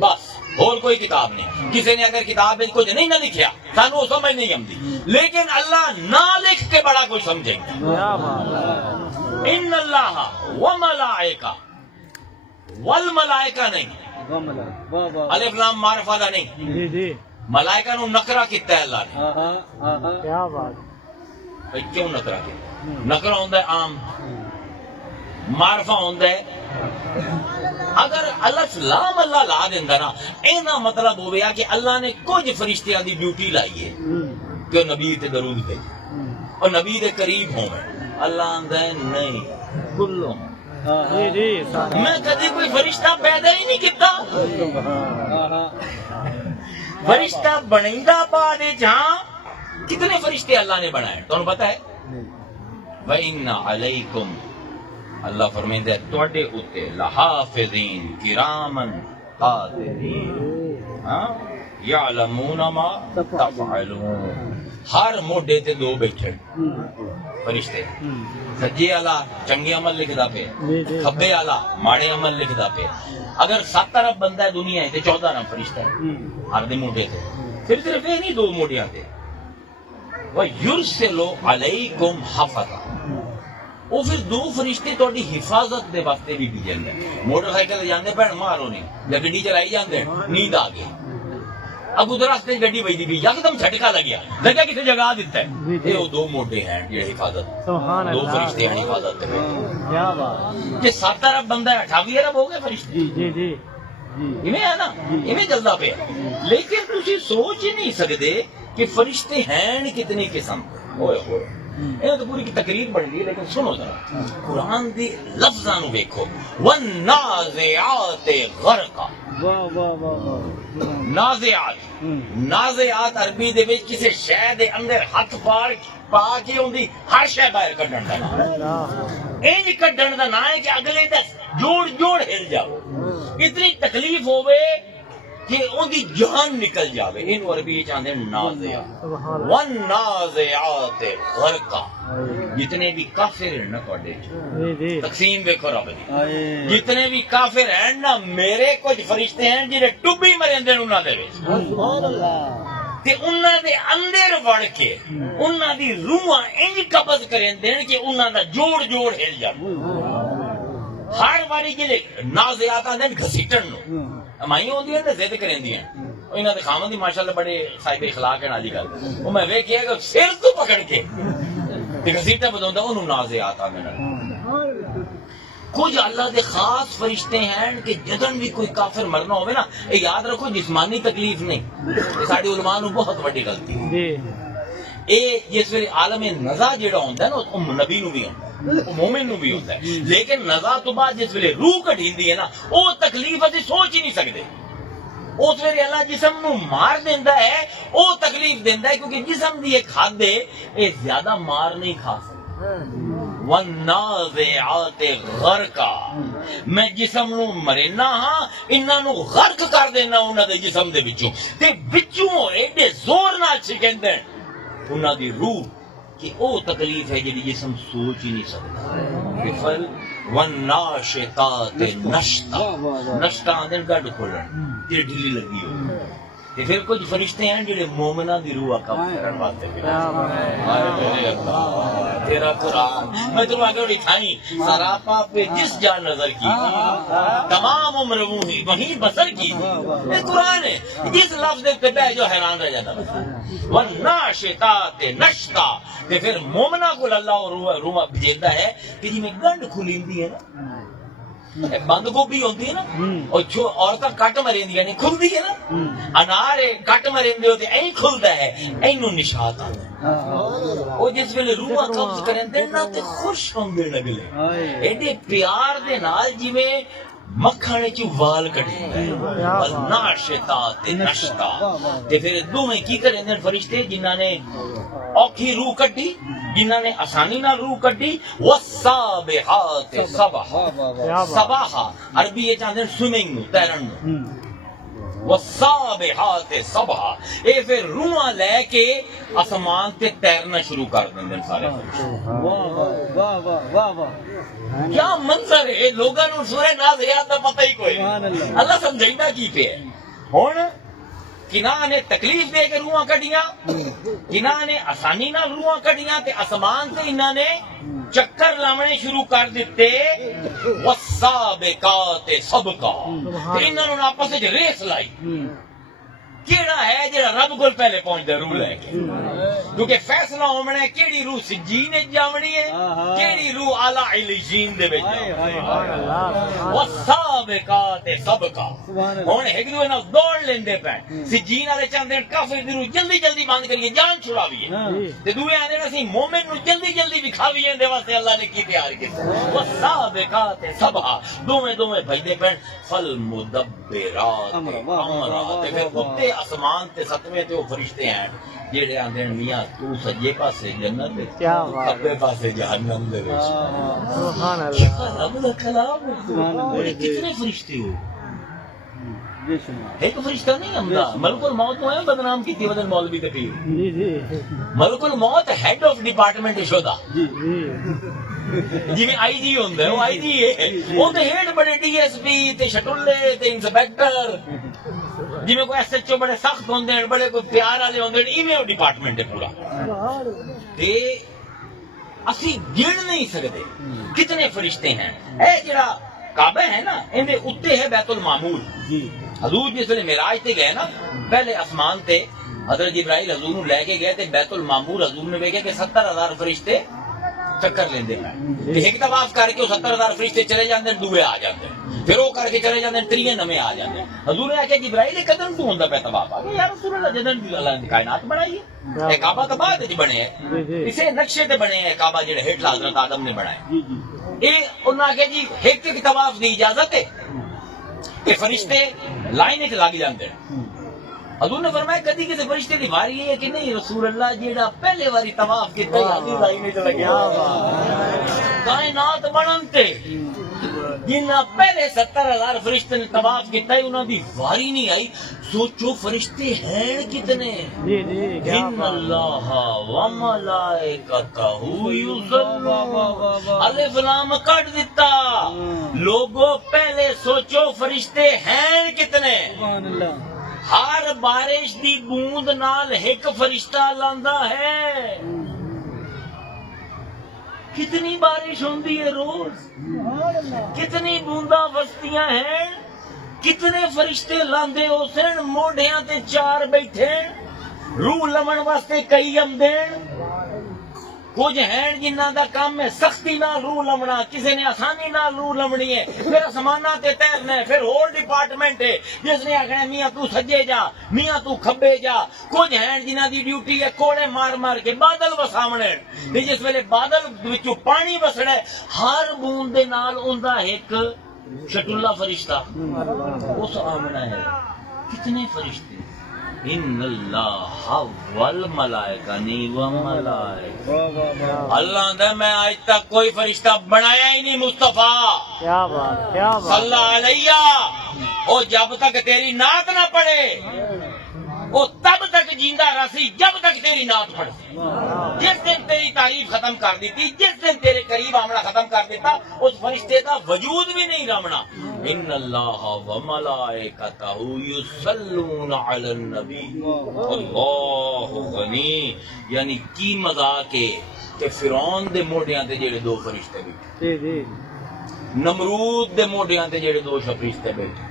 بس اور کوئی کتاب نہیں۔ کسی نے اگر کتاب میں کچھ نہیں نہ لکھیا سانو سمجھ نہیں آتی، لیکن اللہ نہ لکھ کے بڑا کچھ سمجھیں گے۔ کیا بات ہے۔ ان اللہ وملائکہ، والملائکہ نہیں، الف لام معرفہ دا نہیں، جی جی ملائکہ نو نکرہ کیتا ہے اللہ نے۔ کیا بات، بھئی کیوں نکرہ کیتا؟ نکرہ ہوندا ہے عام، معرفہ ہوندا ہے اگر الف لام اللہ لا دیندا نا، اینا مطلب ہو گیا کہ اللہ نے کچھ فرشتیاں دی ڈیوٹی لائی ہے کہ نبی تے درود بھیجے اور نبی دے قریب ہوں۔ اللہ آندا ہے نہیں کلوں، جی جی میں کدی کوئی فرشتہ پیدا ہی نہیں کیتا، فرشتہ بنیندہ بعد جہاں کتنے فرشتے اللہ نے بنائے تمہیں پتا ہے؟ وَإِنَّ عَلَيْكُمْ، اللہ فرمائندہ ہے تواڈے اوتے لحافظین کرامن قاتلین، ہاں یعلمون ما تفعلون. ہر موڈے تے دو بیٹھے فرشتے. سجے والا چنگے عمل لکھدا پے, کھبے والا ماڑے عمل لکھدا پے. اگر 7 ارب بندہ ہے دنیا ہے تے 14 ارب فرشتہ ہے ہر دے موڈے تے. پھر صرف یہ نہیں دو موڈیاں تے. وَيُرْسِلُ عَلَيْكُمْ حَفَظًا. وہ پھر دو فرشتے تہاڈی حفاظت دے واسطے بھی بھیجن دے. موٹر سائیکل جاندے پہن مارو نہیں یا گڈی چلائی جاندے نیند آ گئی, اگو راستے گڈی وجدی بھی یکدم جھٹکا لگیا لگا کسی جگہ دیتا ہے. یہ وہ دو موٹے ہیں جڑے حفاظت, دو فرشتے ہیں حفاظت دے. کیا بات. یہ 7 ارب بندہ ہے 28 ارب ہو گئے فرشتے. جی جی ایویں ہے نا, ایویں چلدا پیا. لیکن تسی سوچ ہی نہیں سکدے کہ فرشتے ہیں کتنے قسم. ہوئے ہوئے یہ تو پوری کی تقریر بن گئی, لیکن سنو ذرا قرآن دی لفظاں نو ویکھو. والنازعات غرقا. واہ واہ واہ واہ. نازعات, نازعات عربی دے وچ کسے شے دے اندر ہاتھ پا کے اوندی ہر شے باہر کڈن دا نام. انج کڈن دا نام ہے کہ اگلے دا جوڑ جوڑ ہل جاؤ, اتنی تکلیف ہوے کہ ان کی جان نکل جاوے. ان عربی چاہتے ہیں نازعات. والنازعات غرقا. جتنے بھی کافر ہیں نا تواڈے تقسیم دیکھو رب دی, جتنے بھی کافر ہیں نا میرے کچھ فرشتے ہیں جنہیں ڈبی مرندے انہاں دے وچ. سبحان اللہ. تے انہاں دے اندر وڑ کے انہاں دی روحاں انج قبض کریندے کہ انہاں دا جوڑ جوڑ ہل جاوے. ہر باری جڑے نازعات آندے گھسیٹن نو مائیں ہوندیاں تے ضد کریندیاں. انہاں دے خاوند دی ماشاءاللہ بڑے صاحب اخلاق ہیں. علی گل او میں ویکھیا کہ سر تو پکڑ کے تے گھسیٹا بدوندا اونوں نازعات آندے نے. کچھ اللہ دے خاص فرشتے ہیں کہ جدن بھی کوئی کافر مرنا ہوئے نا, یہ یاد رکھو جسمانی تکلیف نہیں. یہ ساڈی علماء نو بہت بڑی غلطی ہے. اے جس ویلے عالم نزا جڑا ہوندا ہے نا او نبی نو بھی ہوندا, مومن نو بھی ہوتا ہے. لیکن نزا تو بعد جس ویلے روح کٹیندی ہے نا وہ تکلیف اسی سوچ ہی نہیں سکتے. اس ویلے اللہ جسم نو مار دیندا ہے, وہ تکلیف دیندا ہے کیونکہ جسم دی ایک حد ہے یہ زیادہ مار نہیں کھا سکتا. والنازعات غرقا. میں جسم نو مرینا ہاں, انہاں نو غرق کر دینا انہاں دے جسم دے وچوں, تے وچوں ایڈے زور نال چھکندے انہاں دی روح کہ او تکلیف ہے جڑی جسم سوچ ہی نہیں سکتا. والناشطات نشطا. نشطا آندے گڈ کھولن تے ڈھلی لگی ہو. تے پھر کچھ فرشتے ہیں جڑے مومناں دی روح کا کرن واسطے تیرا قرآن میں تو آگے اٹھائی سراپا پہ جس جا نظر کی تمام عمر وہیں بسر کی. یہ قرآن ہے, جس لفظ پہ بہ جو حیران رہ جاتا. والناشطات نشطا. تے پھر مومنا کو اللہ روح بھیجتا ہے کہ جی میں گنڈ کھلیندی ہے نا, بند گوبھی ہوتی ہے نا, اور عورتاں کٹ مرندیاں نہیں کھلدی ہے نا, انار کٹ مرندے ہوتے این کھلدا ہے, اینوں نشاط آتا ہے. وہ جس ویلے روح قبض کرندے نا تے خوش ہوندے لگلے ایڈے پیار دے نال جویں مکھن چ وال کٹدا ہے. والناشطات نشطا. تے پھر دوویں کی کریندے فرشتے جنہاں نے اوکھی روح کڈی, جنہاں نے آسانی نال روح کڈی. والسابحات سبحا. سباحا عربی یہ چاہتے ہیں سوئمنگ نو, تیرن نو. والسابحات سبحا. اے پھر روحاں لے کے آسمان تے تیرنا شروع کر دیندے سارے. واہ واہ واہ واہ. کیا منظر ہے. لوگاں نو سورہ نازعات دا پتہ ہی کوئی نہیں. اللہ سمجھائندا کی پہ ہے. ہن کناں نے تکلیف دے کے روحاں کڈیاں, کناں نے آسانی نال روحاں کڈیاں, تے آسمان تے انہاں نے چکر لاونے شروع کر دیتے. والسابقات سبقا. انہاں نوں آپس وچ ریس لائی کیڑا ہے جڑا رب کول پہلے پہنچدا روح لے کے. کیونکہ فیصلہ ہونا ہے کیڑی روح سجین وچ جاونی ہے, کیڑی روح اعلی علیین دے وچ جاونی ہے. والسابقات سبقا. ہن ایک دوے نال دوڑ لیندے پے. سجین والے چاہندے ہیں کافر دی روح جلدی جلدی بند کریے, جان چھڑاویے, تے دوے آندے اسی مومن نو جلدی جلدی وکھاویے. دے واسطے اللہ نے کی تیار کیتا. والسابقات سبقا. دوویں بھجدے پے. فالمدبرات امرا. تے پھر اوتے آسمان تے ستویں تے وہ فرشتے ہیں جڑے آندے ہیں میاں تو سجے پاسے جنت تے کھبے پاسے جہنم دے وچ. سبحان اللہ. رب دا کلام. کتنے فرشتے ہو ایک فرشتہ نہیں ہمدا ملک الموت نو ہے بدنام کی تھی بدن مولوی تقریر جی جی ملک الموت ہیڈ آف ڈپارٹمنٹ شودا جی جی جی میں آئی جی ہوندا ہے وہ آئی جی ہے وہ تے ہیڈ بڑے ڈی ایس پی تے شٹولے تے انسپیکٹر جی میں کوئی ایس ایچ او بڑے سخت ہوندے ہیں بڑے کوئی پیار والے ہوندے ہیں ایویں ڈپارٹمنٹ ہے پورا تے اسی گن نہیں سکتے کتنے فرشتے ہیں اے جڑا کعبہ ہے نا اندے اتے ہے بیت المعمور جی حضور جس ویلے معراج تے گئے نا پہلے آسمان تے حضرت جبرائیل حضور نو لے کے گئے تے بیت المعمور حضور نے ویکھیا کہ 70,000 فرشتے چکر لیندے ہیں تے ایک طواف کر کے 70,000 فرشتے چلے جاندے ہیں دوے آ جاندے ہیں پھر وہ کر کے چلے جاندے ہیں تریے نویں آ جاندے ہیں حضور نے آکھیا جبرائیل قدم تو ہوندا پیا طواف آ یا رسول اللہ جدن اللہ نے کائنات بنائی ہے اے کعبہ تو بعد وچ بنے ہے اسے نقشے تے بنے ہیں کعبہ جڑے ہیٹلا حضرت آدم نے بنائے جی جی اے انہاں آکھیا جی ایک طواف دی اجازت ہے کہ فرشتے لائن وچ لگ جاندے ہیں حضور نے فرمایا کدی کسی فرشتے دی واری ہے کہ نہیں رسول اللہ جیڑا پہلے واری طواف کیتا ہے لائن وچ لگیا کائنات بنن تے جنہاں پہلے 70,000 فرشتے نے طواف کیتا ہے انہاں دی واری نہیں آئی سوچو فرشتے ہیں کتنے جی جی ان اللہ و ملائکتہ یصلون الف لام کٹ دیتا لوگوں پہلے سوچو فرشتے ہیں کتنے سبحان اللہ ہر بارش دی بوند نال ایک فرشتہ لاندا ہے کتنی بارش ہوندی ہے روز کتنی بونداں وستیاں ہیں کتنے فرشتے لاندے ہو سن موڈیاں تے چار بیٹھے روح لمن واسطے کئی آمدین کچھ ہیں جنہاں دا کام ہے سختی نال روح لمنا کسی نے آسانی نال روح لمنی ہے پھر آسماناں تے تیرنا ہے پھر ہول ڈپارٹمنٹ ہے جس نے آکھنا میاں تو سجے جا میاں تو کھبے جا کچھ ہیں جنہاں دی ڈیوٹی ہے کوڑے مار مار کے بادل وساونے تے جس ویلے بادل وچوں پانی وسنا ہے ہر بوند دے نال اوندا ایک شٹولا فرشتہ اس آمنا ہے کتنے فرشتے ان اللہ والملائکہ نہیں وملائکہ اللہ نے میں آج تک کوئی فرشتہ بنایا ہی نہیں مصطفیٰ کیا بات کیا بات صلی اللہ علیہ وہ جب تک تیری نعت نہ پڑھے وہ تب تک جیندہ رسی جب تک تیری نعت پڑھے جس دن تیری تعریف ختم کر دیتی جس دن تیرے قریب آمنا ختم کر دیتا اس فرشتے کا وجود بھی نہیں رمنا ان اللہ و ملائکتہ یصلون علی النبی اللہ غنی یعنی کی مذاق ہے کہ فرعون دے موڈیاں تے جڑے دو فرشتے بیٹھے جی جی نمرود دے موڈیاں تے جڑے دو فرشتے بیٹھے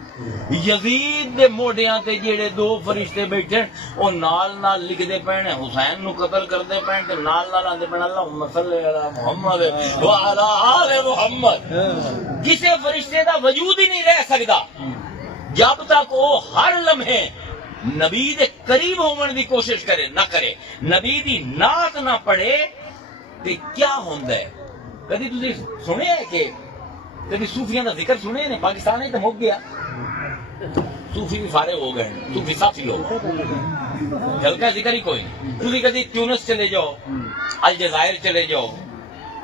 یزید دے موڈیاں تے جڑے دو فرشتے بیٹھے او نال نال لکھدے پئے حسین نو قتل کردے پئے تے نال نال آندے پئے اللہم صلی علی محمد وعلی آل محمد کسے فرشتے دا وجود ہی نہیں رہ سکدا جب تک وہ ہر لمحے نبی دے قریب ہون دی کوشش کرے نہ کرے نبی دی نعت نہ پڑھے تے کیا ہوندا ہے کدی تسی سنے ہے کہ کدی صوفیاں دا ذکر سنے نے پاکستان وچ تے مک گیا صوفی بھی فارغ ہو گئے صوفی صافی ہو گئے ہلکا ذکر ہی کوئی نہیں تسی کدی تیونس چلے جاؤ الجزائر چلے جاؤ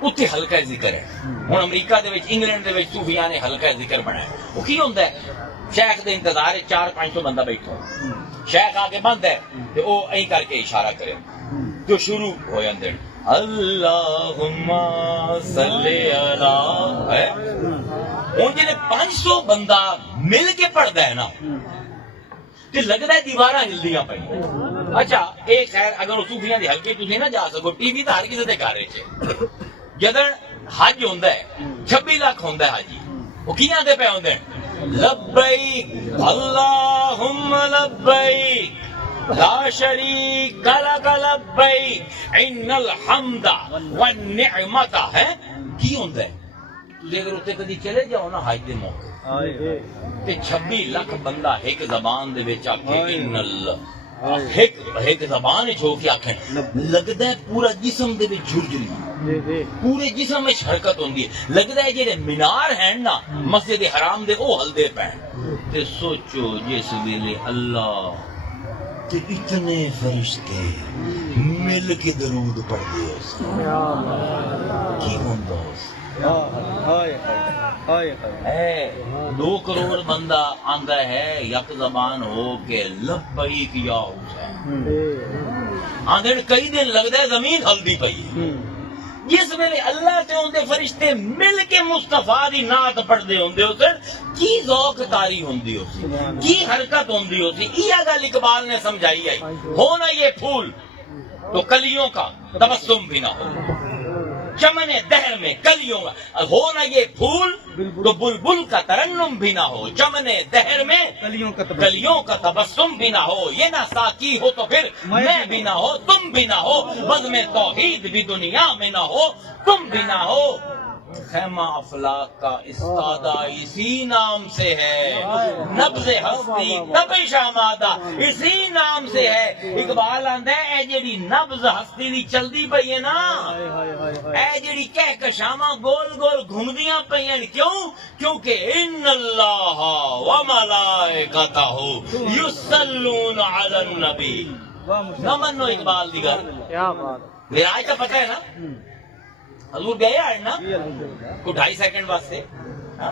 اتنے ہلکا ذکر ہے ہوں امریکہ دے وچ انگلینڈ دے وچ صوفیاں نے ہلکا ذکر بنایا وہ کی ہوندا ہے شیخ دے انتظار 400-500 بندہ بیٹھا شیخ آگے بند ہے تے او ایں کر کے اشارہ کرے جو شروع ہو جاندے اللہم صلی علی ہے ہوں جی 500 بندہ مل کے پڑھتا ہے نا تو لگتا ہے دیواراں ہلدیاں پہ اچھا ایک خیر اگر وہ صوفیاں دی ہلکے تسی نہ جا سکو ٹی وی تو ہر کسی دے گھر وچ جدن حج ہوندا ہے 26 لاکھ ہوندا ہے حاجی وہ کیاں دے پے ہوندے لبیک اللہم لبیک لا شریک لک لبیک ان الحمد والنعمت ہے کی ہوندا ہے تسی اگر اتنے کدی چلے جاؤ نا حج دے موقع تے 26 لاکھ بندہ ایک زبان دے وچ آکھے ان اللہ ایک زبان وچ ہو کے آکھے لگدا ہے پورا جسم دے وچ جھرجھری پورے جسم وچ حرکت ہوندی ہے لگدا ہے جڑے مینار ہیں نا مسجد حرام دے او ہلدے پین تے سوچو جس ویلے اللہ تے اتنے فرشتے مل کے درود پڑھتے ہو کیا بات کی ہوندا اس ہائے ہائے ہے 2 کروڑ بندہ آندا ہے یک زبان ہو کے لبیک یا حسین آندے کئی دن لگدا ہے زمین ہلدی پئی ہے جس ویلے اللہ تے ہوندے فرشتے مل کے مصطفیٰ دی نعت پڑھدے ہوندے ہو سر کی ذوق تاری ہوندی ہو سی کی حرکت ہوندی ہو سی یہ گل اقبال نے سمجھائی ہے ہونا یہ پھول تو کلیوں کا تبسم بھی نہ ہو چمن دہر میں کلیوں کا ہونا یہ پھول تو بلبل کا ترنم بھی نہ ہو چمن دہر میں کلیوں کا تبسم بھی نہ ہو یہ نہ ساکی ہو تو پھر میں بھی نہ ہو تم بھی نہ ہو بزم توحید بھی دنیا میں نہ ہو تم بھی نہ ہو خیمہ افلاک کا استادہ اسی نام سے ہے نبض ہستی تپش آمادہ اسی نام سے ہے اقبال آندہ ہے اے جیڑی نبض ہستی دی چلدی پئی ہے نا اے جیڑی کہکشاواں گول گول گھومدیاں پئیاں کیوں کیونکہ ان اللہ و ملائکتہ یصلون علی النبی نہ منو اقبال دی گل کیا بات میراج کا پتہ ہے نا حضور گئے آئے نا کو 2.5 سیکنڈ واسطے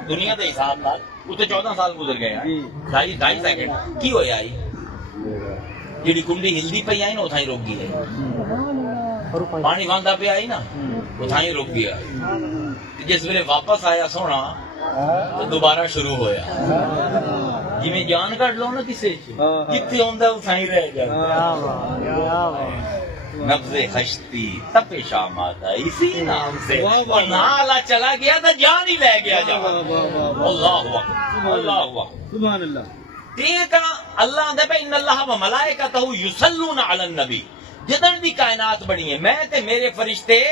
دنیا دے حساب نال اتنے 14 سال گزر گئے ہیں 2.5 سیکنڈ کی ہویا آئی جیڑی کنڈی ہلدی پئی آئی نا اتھائی روک گئی ہے پانی واندا پہ آئی نا اتھائی روک گیا جس ویلے واپس آیا سونا تو دوبارہ شروع ہویا جی میں جان کٹ لو نا کسے جتنے ہوندا اتھائی رہ جائے نبض خشتی تپش آمادہ اسی نام سے اور نالا چلا گیا تو جان ہی لے گیا جا اللہ اکبر اللہ اکبر سبحان اللہ یہ طرح اللہ دے پہ ان اللہ و ملائکتہ یصلون علی النبی جدن دی کائنات بنی ہے میں تے میرے فرشتے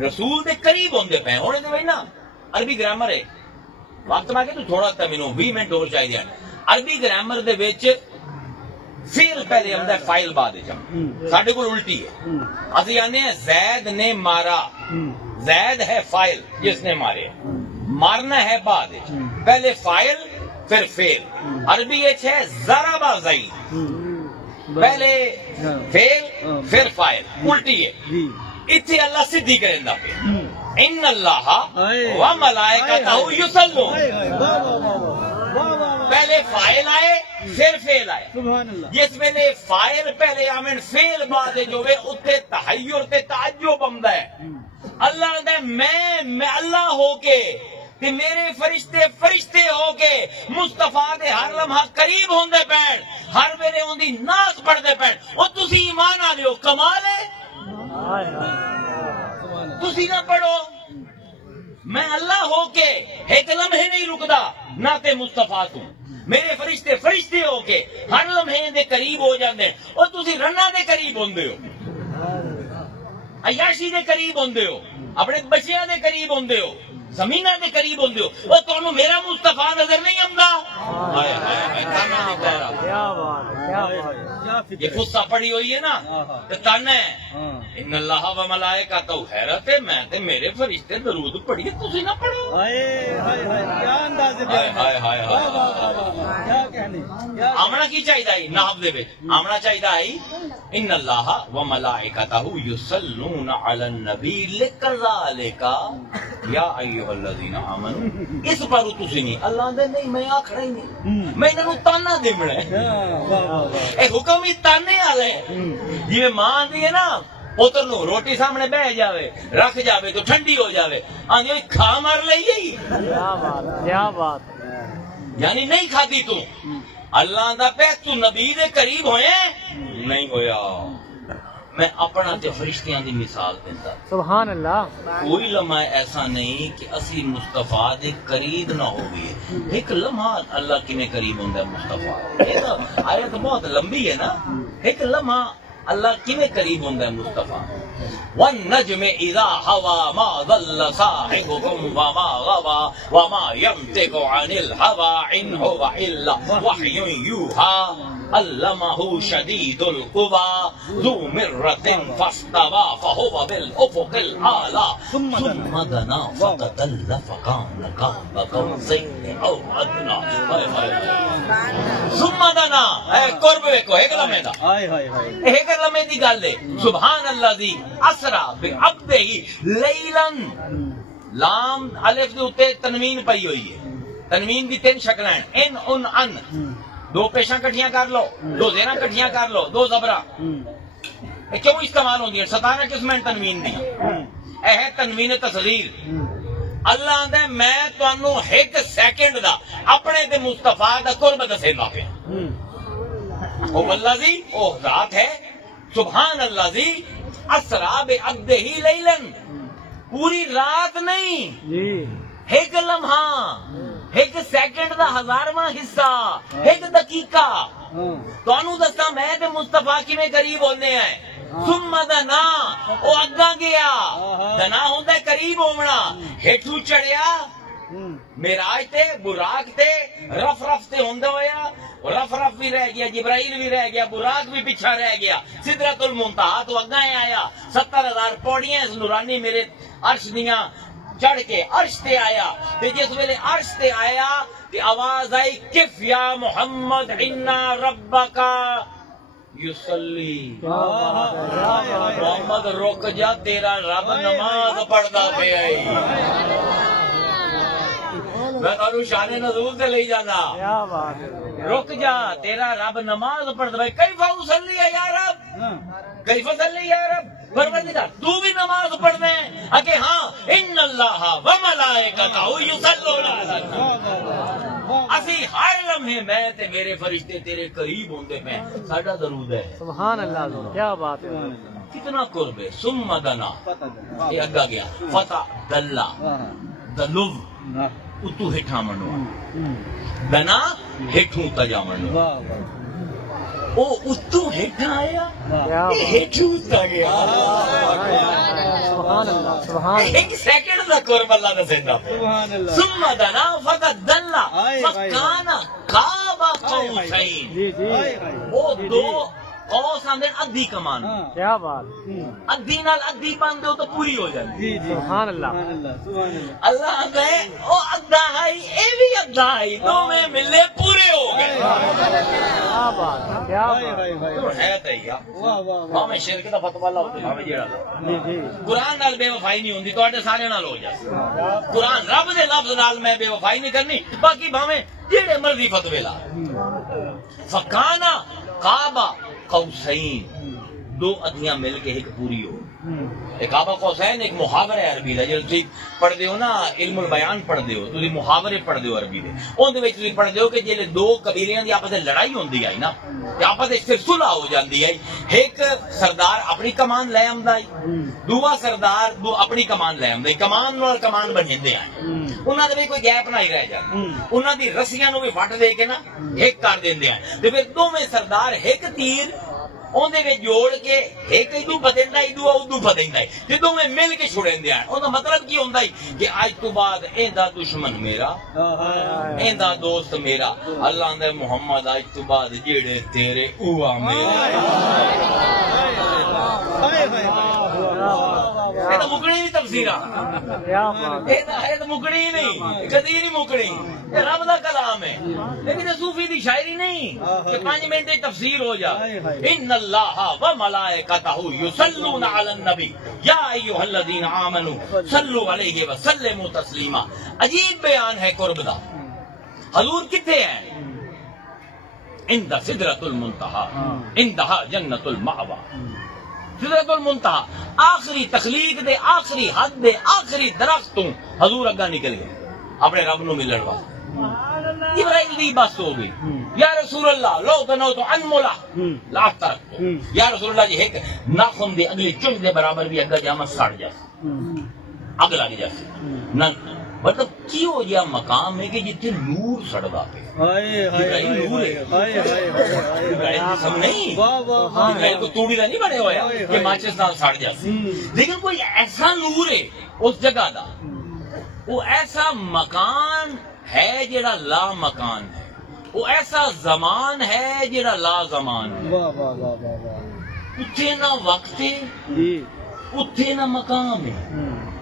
رسول دے قریب ہوندے پے ہونے دے بھائی نا عربی گرامر ہے وقت میں کہ تو تھوڑا تمینو 20 منٹ اور چاہیے عربی گرامر دے وچ فعل پہلے آمدا ہے فاعل بعد وچ ساڈے کول الٹی ہے اسی آنے ہیں زید نے مارا زید ہے فاعل جس نے مارے مارنا ہے بعد وچ پہلے فاعل پھر فعل عربی وچ ہے ضرب زید پہلے فعل پھر فاعل الٹی ہے اتھے اللہ سدھی کریندا پیا ان اللہ و ملائکتہ یصلون پہلے فاعل آئے پھر فعل آئے جس میں نے فاعل پہلے آمن فعل بعد جو ہے اتنے تحیر تے تعجب بمدا ہے اللہ نے میں اللہ ہو کے کہ میرے فرشتے ہو کے مصطفیٰ دے ہر لمحہ قریب ہوندے پین ہر ویلے ہوندی ناز پڑھدے پین او تسی ایمان آ لیو کمال ہے تسی نہ پڑھو میں اللہ ہو کے ایک لمحے نہیں رکدا نہ تے مصطفیٰ تو میرے فرشتے ہو کے ہر لمحے دے قریب ہو جاندے اور تسی رنا دے قریب ہوندے ہو عیاشی دے قریب ہوندے ہو اپنے بچیاں دے قریب ہوندے ہو زمینہ دے قریب ہوندے ہو اور تانوں میرا مصطفیٰ نظر نہیں آندا کیا بات یہ خصہ پڑی ہوئی ہے نا تو تانا ہے ان اللہ و ملائکتہ حیرت ہے میں تے میرے فرشتے درود پڑھیے تسی نہ پڑھو کیا انداز آمنا کی چاہیے نحو دے وچ آمنا چاہیے ان اللہ و ملائکتہ یصلون علی النبی لکذالک یا ایھا الذین آمنوا اس پر تسی نہیں اللہ دے نہیں میں آکھنا ہی نہیں میں انہاں تانا دیونا ہے اے حکم ہی تانے والے جی ماں آندی ہے نا پتر نو روٹی سامنے بہ جاوے رکھ جاوے تو ٹھنڈی ہو جاوے آندی کھا مار لئی کیا بات یعنی نہیں کھاتی تو اللہ دا پہ تو نبی دے قریب ہوئے نہیں ہویا میں اپنا تے فرشتیاں دی مثال دیتا سبحان اللہ کوئی لمحہ ایسا نہیں کہ اسی مصطفیٰ دے قریب نہ ہوگی ایک لمحہ اللہ کی میں قریب ہوندہ ہے مصطفیٰ آیت بہت لمبی ہے نا ایک لمحہ اللہ کی میں قریب ہوندہ ہے مصطفیٰ وَالنَّجْمِ إِذَا هَوَى مَا ضَلَّ صَاحِبُكُمْ وَمَا غَوَى وَمَا يَنْطِقُ عَنِ الْهَوَى إِنْ هُوَ إِلَّا وَحْيٌ يُوحَى علمہ شدید القوی ذو مرۃ فاستوى فهو بالافق الاعلی ثم دنا فتدل فكان قاب قوسین او ادنی ثم دنا اے قرب ویکھو ایک لمحے دا ہائے ہائے ہائے ایک لمحے دی گل ہے سبحان الذی اسرا بعبدہ لیلا لام الف دے اوتے تنوین پئی ہوئی ہے تنوین دی تین شکلاں ہیں ان ان دو پیشاں کٹھیاں کر لو دو زیراں کٹھیاں کر لو دو زبراں یہ کیوں استعمال ہوندی ہیں 17 قسمیں تنوین دی اے ہے تنوین تصغیر اللہ آندا ہے میں تانوں ایک سیکنڈ دا اپنے تے مصطفیٰ دا قرب دسیندا پیا او اللہ جی او ذات ہے سبحان اللہ جی اسرا بعبدہ لیلا پوری رات نہیں جی ایک لمحہ ایک سیکنڈ دا 1000واں حصہ ایک دقیقہ تانوں دستا میں تے مصطفیٰ کیویں قریب ہوندے ہیں ثم دنا او اگا گیا دنا ہوندا ہے قریب ہونا ہیٹھوں چڑھیا معراج تے براق تے رف رف تے ہوندا ہویا رف رف بھی رہ گیا جبرائیل بھی رہ گیا براق بھی پیچھا رہ گیا سدرۃ المنتہا تو اگا آیا 70000 پوڑیاں اس نورانی میرے عرش دیاں چڑھ کے عرش تے آیا تے جس ویلے عرش تے آیا تے آواز آئی کف یا محمد انا ربک یصلی محمد رک جا تیرا رب نماز پڑھدا پیا میں تانوں شان نزول تے لے جانا کیا بات ہے رک جا تیرا رب نماز پڑھدا پیا کیف اصلی یا رب کیف اصلی یا رب پروردگار تو بھی نماز پڑھنا ہے کہ ہاں ان اللہ و ملائکتہ یصلون علی النبی اسی ہر لمحے میں تے میرے فرشتے تیرے قریب ہوندے پے ساڈا درود ہے سبحان اللہ کیا بات ہے کتنا قرب ہے ثم دنا یہ اگا گیا فتح دلہ دلو اتو ہٹھا منو دنا ہٹھوں تجا منو او اتو ہٹھا آیا یہ ہٹھوں تا گیا سبحان اللہ سبحان اللہ ایک سیکنڈ دا قرب اللہ دا سیدہ سبحان اللہ ثم دنا فتح دلہ فکانا قاب قوسین جی جی وہ دو قوس آندے ادھی کمان کیا بات ادھی نال ادھی باندھو تو پوری ہو جائے جی جی سبحان اللہ اللہ آندا ہے او ادھا ہے اے بھی ادھا ہے دو میں ملے پورے ہو گئے کیا بات کیا بات تو ہے تے یا واہ میں شرک دا فتوی لاؤ تے میں جیڑا جی جی قرآن نال بے وفائی نہیں ہوندی تواڈے سارے نال ہو جائے قرآن رب دے لفظ نال میں بے وفائی نہیں کرنی باقی بھاویں جیڑے مرضی فتوی لا فکانا قاب قوسین دو ادھیاں مل کے ایک پوری ہو ایک قاب قوسین ایک محاورہ ہے عربی دا جے تسی پڑھ دیو نا علم البیان پڑھ دیو تسی محاورے پڑھ دیو عربی دے اون دے وچ تسی پڑھ دیو کہ جے دو قبیلیاں دی آپس وچ لڑائی ہوندی ہے نا تے آپس وچ پھر صلح ہو جاندی ہے ایک سردار اپنی کمان لے آندا ہے دوسرا سردار دو اپنی کمان لے آندا ہے کمان نال کمان بنھیندے ہیں انہاں دے وچ کوئی گیپ نہیں رہ جاندی انہاں دی رسیاں نو بھی وٹ دے کے نا ایک کر دیندے ہیں تے پھر دوویں سردار ایک تیر اندے وچ جوڑ کے ایک ادو پتیندا ادو ادو پتیندا ہے جدوں میں مل کے چھڑیندے ہیں اوندا مطلب کی ہوندا ہے کہ اج تو بعد ایندا دشمن میرا ایندا دوست میرا اللہ نے محمد اج تو بعد جیڑے تیرے اوہ میرے یہ تو مکڑی نہیں تفسیراں یہ تو مکڑی نہیں کدی نہیں مکڑی یہ رب دا کلام ہے لیکن صوفی دی شاعری نہیں کہ 5 منٹ دی تفسیر ہو جائے ان اللہ و ملائکتہ یصلون علی النبی یا ایھا الذین آمنوا صلوا علیہ وسلموا تسلیما عجیب بیان ہے قرب دا حضور کتنے ہیں عند سدرۃ المنتہا عندہا جنت المأوی سدرۃ المنتہا آخری تخلیق دے آخری حد دے آخری درخت تو حضور اگا نکل گئے اپنے رب نو ملن واسطے جبرائیل دی بس ہو گئی یا رسول اللہ لو تنوت عن مولا لا ترک یا رسول اللہ جی ایک ناخن دے اگلی چنگ دے برابر بھی اگا جامع سڑ جائے اگ لگ جائے نہ مطلب کی ہو جا مقام ہے کہ جتنے نور سڑدا پہ جبرائیل نور ہے جبرائیل جسم نہیں جبرائیل کو توڑی دا نہیں بنے ہویا کہ ماچس نال سڑ جائے لیکن کوئی ایسا نور ہے اس جگہ دا وہ ایسا مکان ہے جڑا لا مکان ہے وہ ایسا زمان ہے جڑا لا زمان ہے. واہ واہ واہ واہ واہ. اتھے نہ وقت ہے جی. اتھے نہ مقام ہے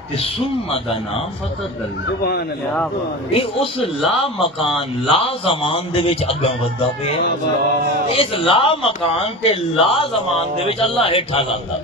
تے ثم دنا فتدل. سبحان اللہ. سبحان اللہ. یہ اس لا مکان لا زمان دے وچ اگاں ودا پیا. اس لا مکان تے لا زمان دے وچ اللہ ہیٹھا لاندا.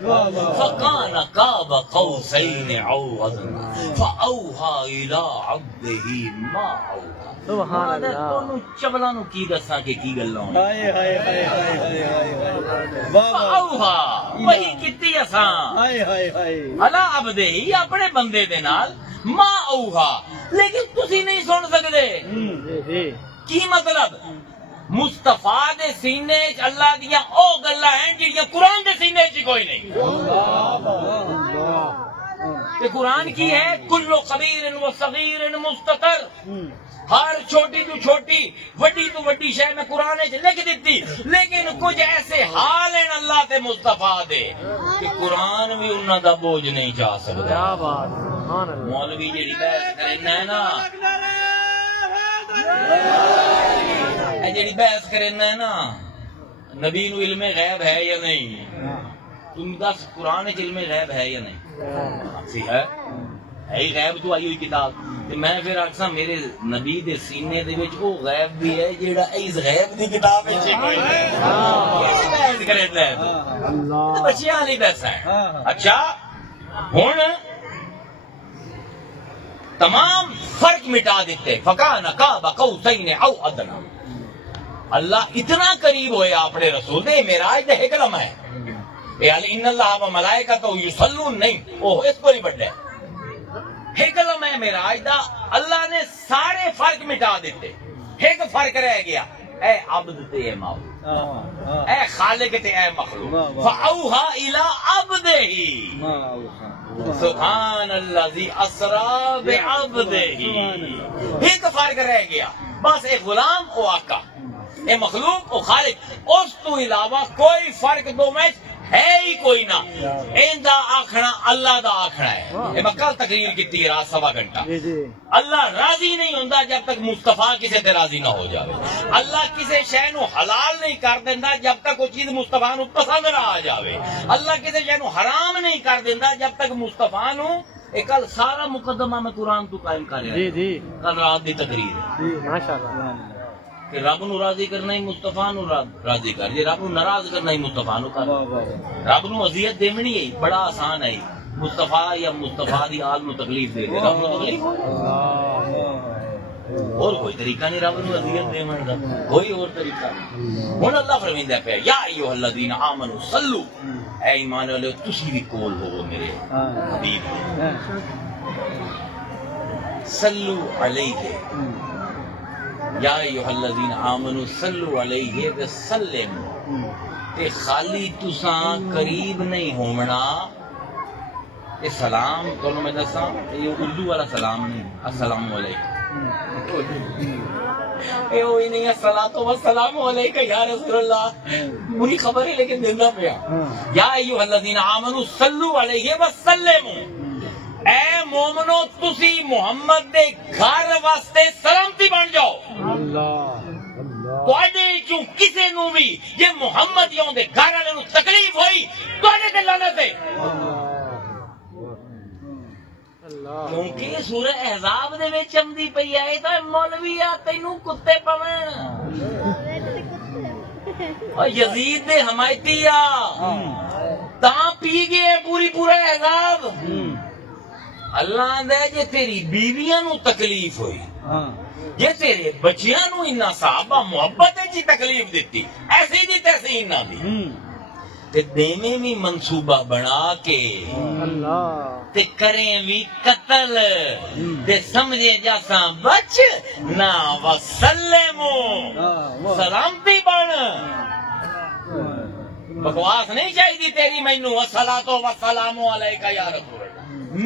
فکان قاب قوسین او ادنا فاوحى الى عبده ما اوحى. سبحان اللہ. تانوں چبلاں نوں کی دساں کہ کی گلاں ہوئی. ہائے ہائے ہائے ہائے ہائے ہائے. واہ واہ. فاوحى وہی کیتی اساں ہائے ہائے ہائے. الا عبدہ ہی اپنے بندے دے نال ما اوحى. لیکن تسی نہیں سن سکدے. جی. کی مطلب؟ مصطفیٰ دے سینے چ اللہ دیاں او گلاں ہیں جڑیاں قرآن دے سینے چ کوئی نہیں. تے قرآن کی ہے کل کبیر و صغیر مستتر. ہر چھوٹی تو چھوٹی وڈی تو وڈی شے میں قرآن چ لکھ دیتی. لیکن کچھ ایسے حال ہیں اللہ تے مصطفیٰ دے کہ قرآن بھی انہاں دا بوجھ نہیں چا سکدا. کیا بات. سبحان اللہ. مولوی جڑی بحث کرنا ہے نا اے جڑی بحث کرنا ہے نا نبی نو علم غیب ہے یا نہیں. تم دس قرآن وچ علم غیب ہے یا نہیں؟ سی ہے ہی غیب تو آئی ہوئی کتاب. تے میں پھر آکھاں میرے نبی دے سینے دے وچ او غیب بھی ہے جیڑا اس غیب دی کتاب وچ کوئی نہیں. کیسی بحث کرنا ہے تو اللہ. بچیاں نہیں بحث ہے. اچھا ہن تمام فرق مٹا دیتے. فکان قاب قوسین او ادنا. اللہ اتنا قریب ہویا اپنے رسول دے. معراج دے حکم ہے اے ان اللہ و ملائکتہ یصلون نہیں او اس کو نہیں بڑھے. حکم ہے معراج دا. اللہ نے سارے فرق مٹا دیتے. ایک فرق رہ گیا اے عبد تے اے معبود اے خالق تے اے مخلوق. فاوحى الى عبده سبحان الذي اسرا بعبده. ایک فرق رہ گیا بس. ایک غلام او آقا اے مخلوق او خالق. اس تو علاوہ کوئی فرق دو میں ہے ہی کوئی نہ. این دا آکھنا اللہ دا آکھنا ہے. اے میں کل تقریر کی رات سوا گھنٹہ. اللہ راضی نہیں ہوندا جب تک مصطفیٰ کسی تے راضی نہ ہو جاوے. اللہ کسی شے نو حلال نہیں کر دیندا جب تک وہ چیز مصطفیٰ نو پسند نہ آ جاوے. اللہ کسی شے نو حرام نہیں کر دیندا جب تک مصطفیٰ نو. اے کل سارا مقدمہ میں قرآن تو قائم کر رہا. جی جی. کل رات دی تقریر ہے جی ماشاءاللہ. کہ رب نو راضی کرنا ہی مصطفیٰ نو راضی کر. جی رب نو ناراض کرنا ہی مصطفیٰ نو کر. رب نو اذیت دیونی ہے بڑا آسان ہے. مصطفیٰ یا مصطفیٰ دی آل نو تکلیف دے دے. رب نو تکلیف اور کوئی طریقہ نہیں. رب نو اذیت دیون دا کوئی اور طریقہ نہیں. ہن اللہ فرمیندا پیا یا ایھا الذین آمنوا صلو. اے ایمان والے تسی بھی کول ہو میرے حبیب صلو علیہ. یا ایھا الذین آمنوا صلو علیہ وسلموا. تے خالی تساں قریب نہیں ہونا. یہ سلام تمہیں میں دساں یہ اردو والا سلام نہیں. السلام علیکم اے ہوئی نہیں. الصلاۃ والسلام علیکہ یا رسول اللہ. پوری خبر ہے لیکن دینا پیا. یا ایھا الذین آمنوا صلو علیہ وسلموا. اے مومنو تسی محمد دے گھر واسطے سلامتی بن جاؤ. کیوں کسی نو بھی یہ محمد یوں دے گھر والے نو تکلیف ہوئی تے لعنت ہے. کیونکہ سورہ احزاب دے وچ چمدی پئی ہے تے مولوی آ تینوں کتے پون. اور یزید دے حمایتی آ تاں پی گئے پورا احزاب. اللہ دے جے تیری بیویاں نو تکلیف ہوئی یہ تیرے بچیاں نو انہاں صحابہ محبت جی تکلیف دیتی ایسی دی تیسی انہاں دی تے دیویں بھی منصوبہ بنا کے تے کریں بھی قتل تے سمجھے جاساں بچ نہ وسلمو سلامتی بن. بکواس نہیں چاہیے تیری مینوں. والصلاۃ والسلام علیکہ یا رسول اللہ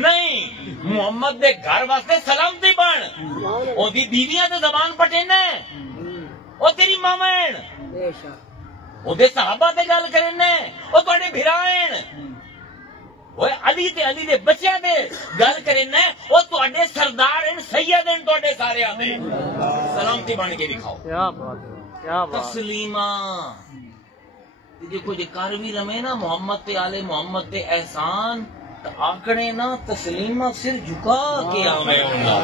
نہیں. محمد دے گھر واسطے سلامتی بن. او دی بیویاں تے زبان پٹینا او تیری مامن. او دے صحابہ تے گل کرنا او تواڈے بھرائن. اوے علی تے علی دے بچیاں تے گل کرنا او تواڈے سردار ہیں سید ہیں تواڈے سارے آتے. سلامتی بن کے دکھاؤ. کیا بات ہے. کیا بات تسلیما دیکھو جی کر بھی رہے نا محمد تے آلے محمد تے احسان تو آکڑے نا تسلیما سر جھکا کے آوے ہونا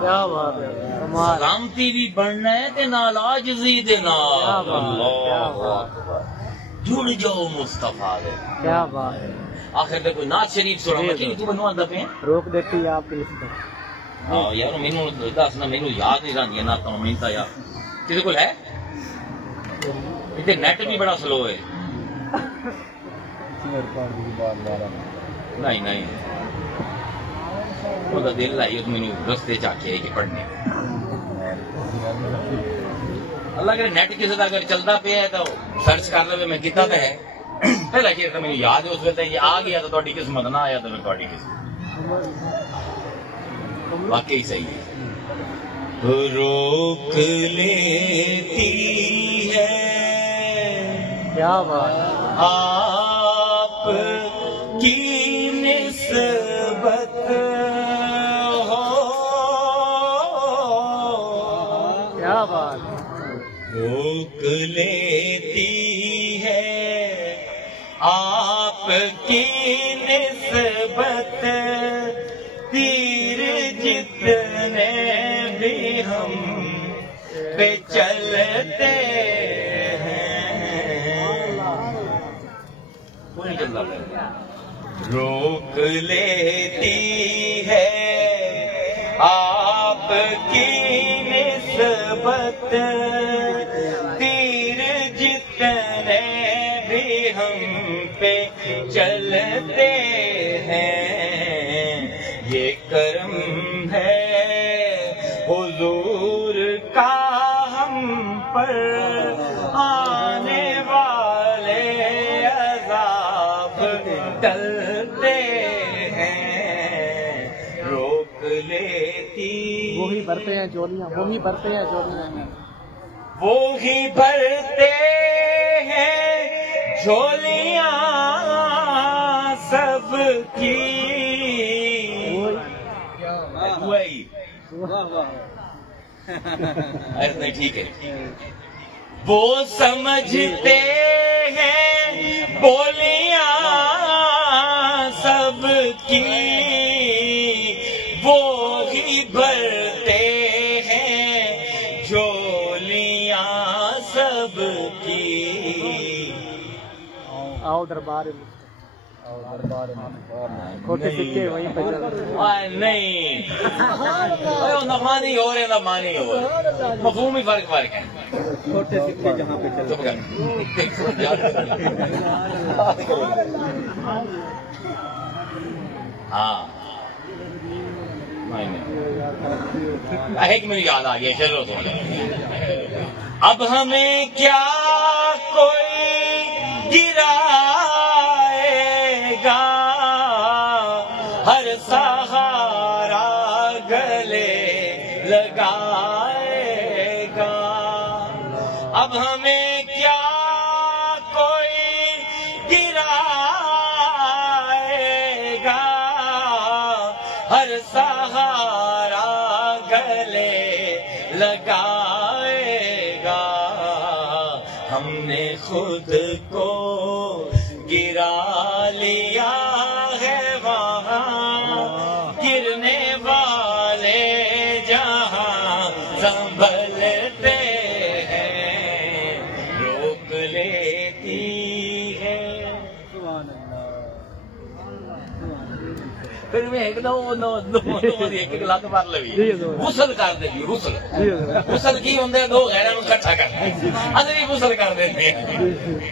کیا بات ہے کمال سلامتی بھی بڑھنا ہے تے نال عاجزی دے نال کیا بات ہے، کیا اللہ بات اکبر جڑ جاؤ مصطفیٰ دے کیا بات ہے آخر تے کوئی نعت شریف سنا مچی تو بنوا دے پے روک دیتی ہے آپ پلیز ہاں یار مینوں دس نا مینوں یاد نہیں رہندی نا تو میں تا یار کسی کول ہے تے نیٹ بھی بڑا سلو ہے نہیں نہیں وہ دل لائی تو مینوں رستے چاکے کہ پڑھنے اللہ کرے نیٹ کسی کا اگر چلتا پیا ہے تو سرچ کر لو میں کیتا تو ہے پہلا شیر تو مجھے یاد ہے اس وقت یہ آ گیا تو تھوڑی قسمت نہ آیا تو پھر تھوڑی قسمت واقعی صحیح ہے روک لیتی ہے کیا بات آپ کی نسبت ہو کیا بات روک لیتی ہے آپ کی نسبت تیر جتنے بھی ہم پہ چلتے روک لیتی ہے آپ کی نسبت تیر جتنے بھی ہم پہ چلتے ہیں یہ کرم ہے حضور کا ہم پر آنے والے ٹلتے ہیں روک لیتی وہی بھرتے ہیں چولیاں وہی بھرتے ہیں چولیاں وہی بھرتے ہیں جھولیاں سب کی وہی نہیں ٹھیک ہے وہ سمجھتے ہیں بولیاں سب کی وہی بھرتے ہیں جھولیاں سب کی آؤ دربار کھوٹے سکے وہیں پہ چل نہیں مانی ہو رہے نہ مانی ہو رہے مفہوم ہی فرق ہے کھوٹے سکے جہاں پہ چل ہاں ایک مجھے یاد آ گیا چلو اب ہمیں کیا کوئی گرائے گا ہر سہارا گلے لگائے گا اب ہمیں کیا کوئی گرائے گا ہر سہارا گلے لگائے گا ہم نے خود کو گرا لیا ہے وہاں گرنے والے جہاں سنبھلتے ہیں روک لیتی ہے پھر میں ایک ایک لت مار لوی غسل کر دے غسل کی ہوں دو غیروں کو اکٹھا کرنا اصلی غسل کر دیتے ہیں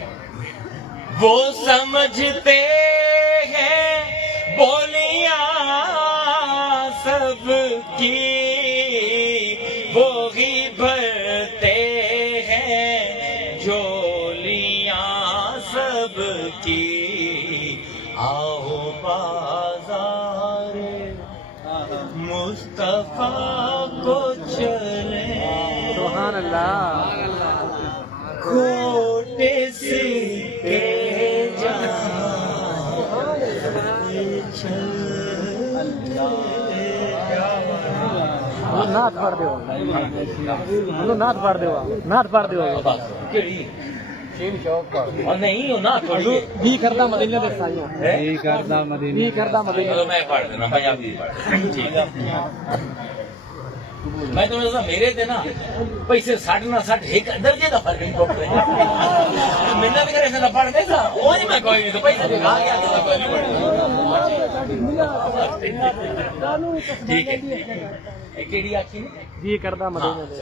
وہ سمجھتے ہیں بولیاں سب کی وہی بھرتے ہیں جھولیاں سب کی آؤ بازار مصطفیٰ کو چلے سبحان اللہ کھوٹے سکے نات پڑھ دیو نات پڑھ دیو نات پڑھ دیو کیڑی شیم شوق پڑھ نہیں وہ نہ تھوڑی بھی کردا مدینے دے سائیاں بھی کردا مدینے چلو میں پڑھ دینا پنجابی پڑھ ٹھیک ہے میں تمہیں دسا میرے تے نا پیسے 60 نہ 60 ایک درجے دا فرق نہیں پڑ رہا محنت کرے سے نہ پڑھ دے سا وہ نہیں میں کوئی نہیں تو پیسے دکھا گیا تو کوئی نہیں پڑھ ٹھیک ہے کیڑی آکی جی کردا مدینے دے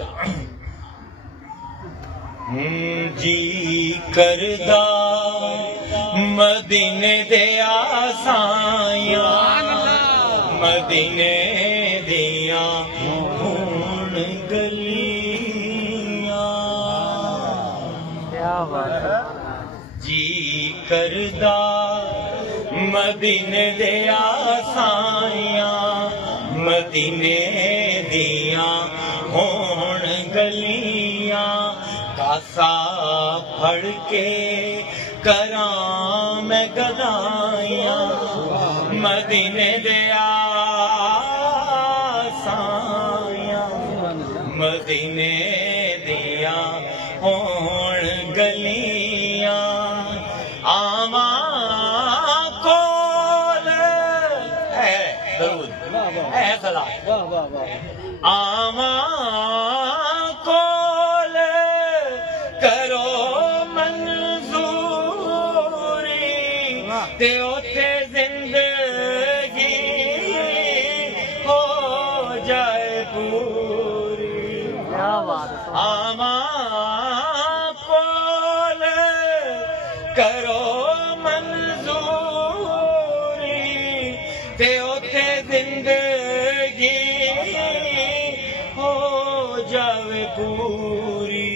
جی کردا مدینے دے آسائیاں مدینے دیاں ہون گلیاں کیا بات ہے جی کردا مدینے دے آسائیاں مدینے دیاں ہون گلیاں کاسا پھڑ کے کراں میں گدائیاں مدینے دے آسائیاں مدینے دیاں ہون گلیاں آواں کول اے درود اے صلاح آواں کول کرو منظوری تے اوتھے زندگی ہو جائے پوری کیا بات ہے آواں کول کرو منظوری تے اوتھے زندگی ہو جائے پوری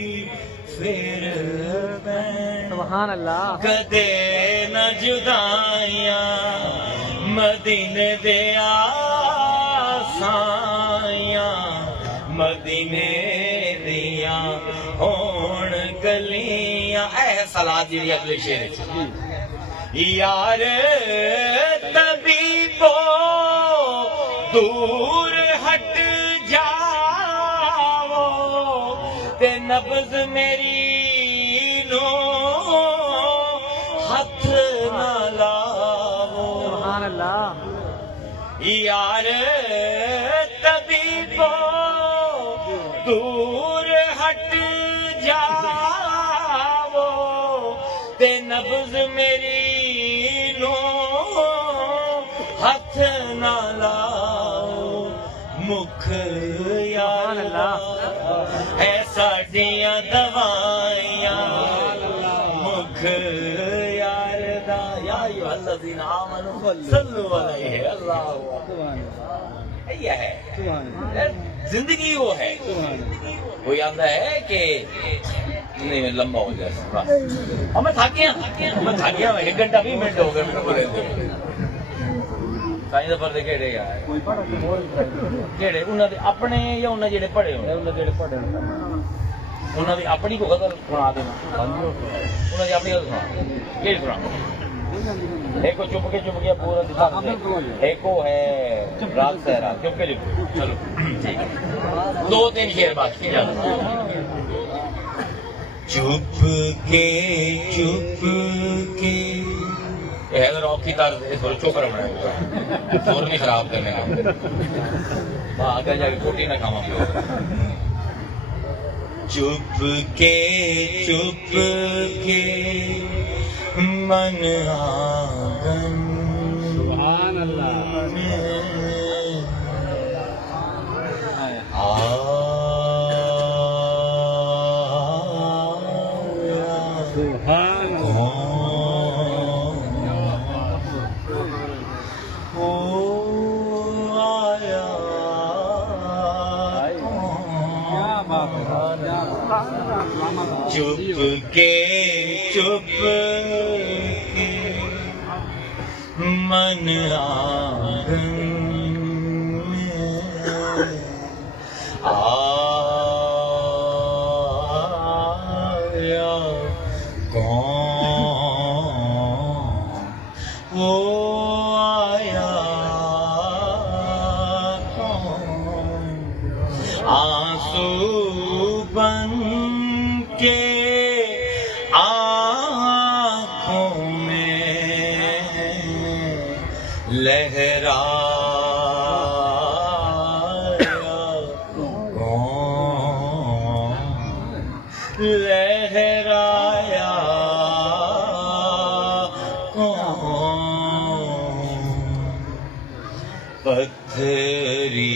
پھر سبحان اللہ کدے نہ جدائیاں مدینے دے آسائیاں مدینے دیاں ہون گلیاں اے صلاح جی اگلے شعر یار طبیبو دور ہٹ جاؤ تے نبض میری نو ہاتھ نہ لاؤ سبحان اللہ یار طبیبو دور ہٹ جاؤ تے نبض میری نو ہاتھ نہ لاؤ مکھ یار اے ساڈیاں دوائیاں مکھ یار دا یا ایھا الذین آمنوا صلوا علیہ اللہ یہ ہے زندگی وہ ہے کوئی آتا ہے کہ نہیں میں لمبا ہو جائے اور میں تھک گیا میں 1 گھنٹہ 20 منٹ ہو گئے میرے کو رہتے سائیں دفر دے کیڑے یار کیڑے انہاں دے اپنے یا انہاں جڑے پڑھے ہونے انہاں دی اپنی کو غزل سنا دینا انہاں دی اپنی غزل سنا کیڑی سنا ایک کو چپ کے پورا دکھا دے ایک کو ہے رات سہرا چپ کے چلو ٹھیک ہے 2-3 شعر باقی چلو چپ کے حیدر اوکھی طرز تھوڑا چوکر بنائے زور نہیں خراب کرنے کا آگے جا کے کوٹی نہ کھاما پیو چپ کے من آنگن سبحان اللہ سبحان چپ کے من آنگن میں آیا کون وہ آیا کون لہرایا کون لہرایا کون پتھریلی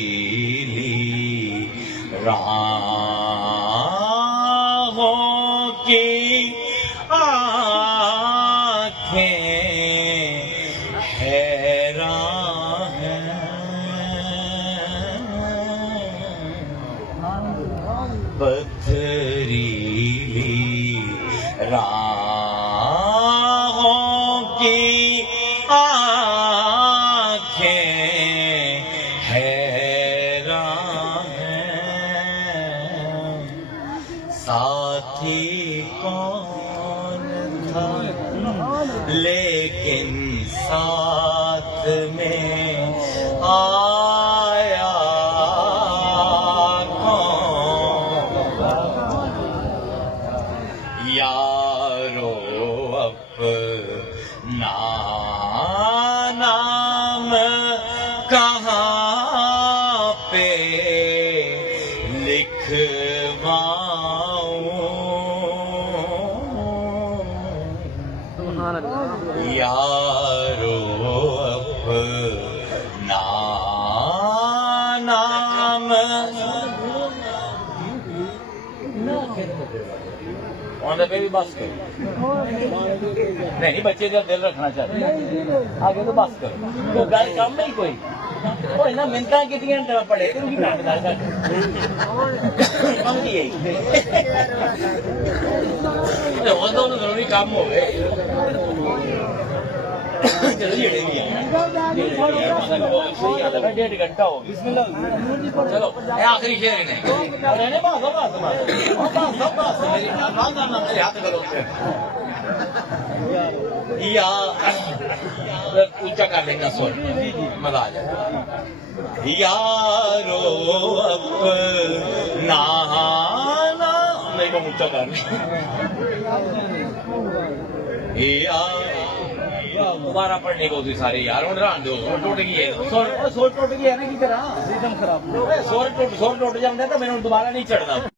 راہوں کی آنکھیں حیران ہیں پتھریلی راہوں کی آنکھیں حیران ہیں ساتھی کون تھا لیکن ساتھ میں آیا کون یارو اپنا نام کہاں پہ لکھواؤں یارو اپنا نام پہ بھی بس کرو نہیں بچے کا دل رکھنا چاہتے ہیں آگے تو بس کرو تو گل کم نہیں کوئی نہ منتا کی پڑے تو ضروری کام ہو گئے ڈیڑھ گھنٹہ ہو گیا چلو آخری شعر ہی نہیں ہاتھ کرو یا اونچا کر لینا سور مزہ آ جائے یارو اپنا نہیں کو اونچا کر لیا دوبارہ پڑھنے کو تھی سارے یار ہوں ران دو ٹوٹ گئی ہے سور ٹوٹ گئی ہے نا کی طرح سور ٹوٹ جاتا ہے تو میں نے دوبارہ نہیں چڑھنا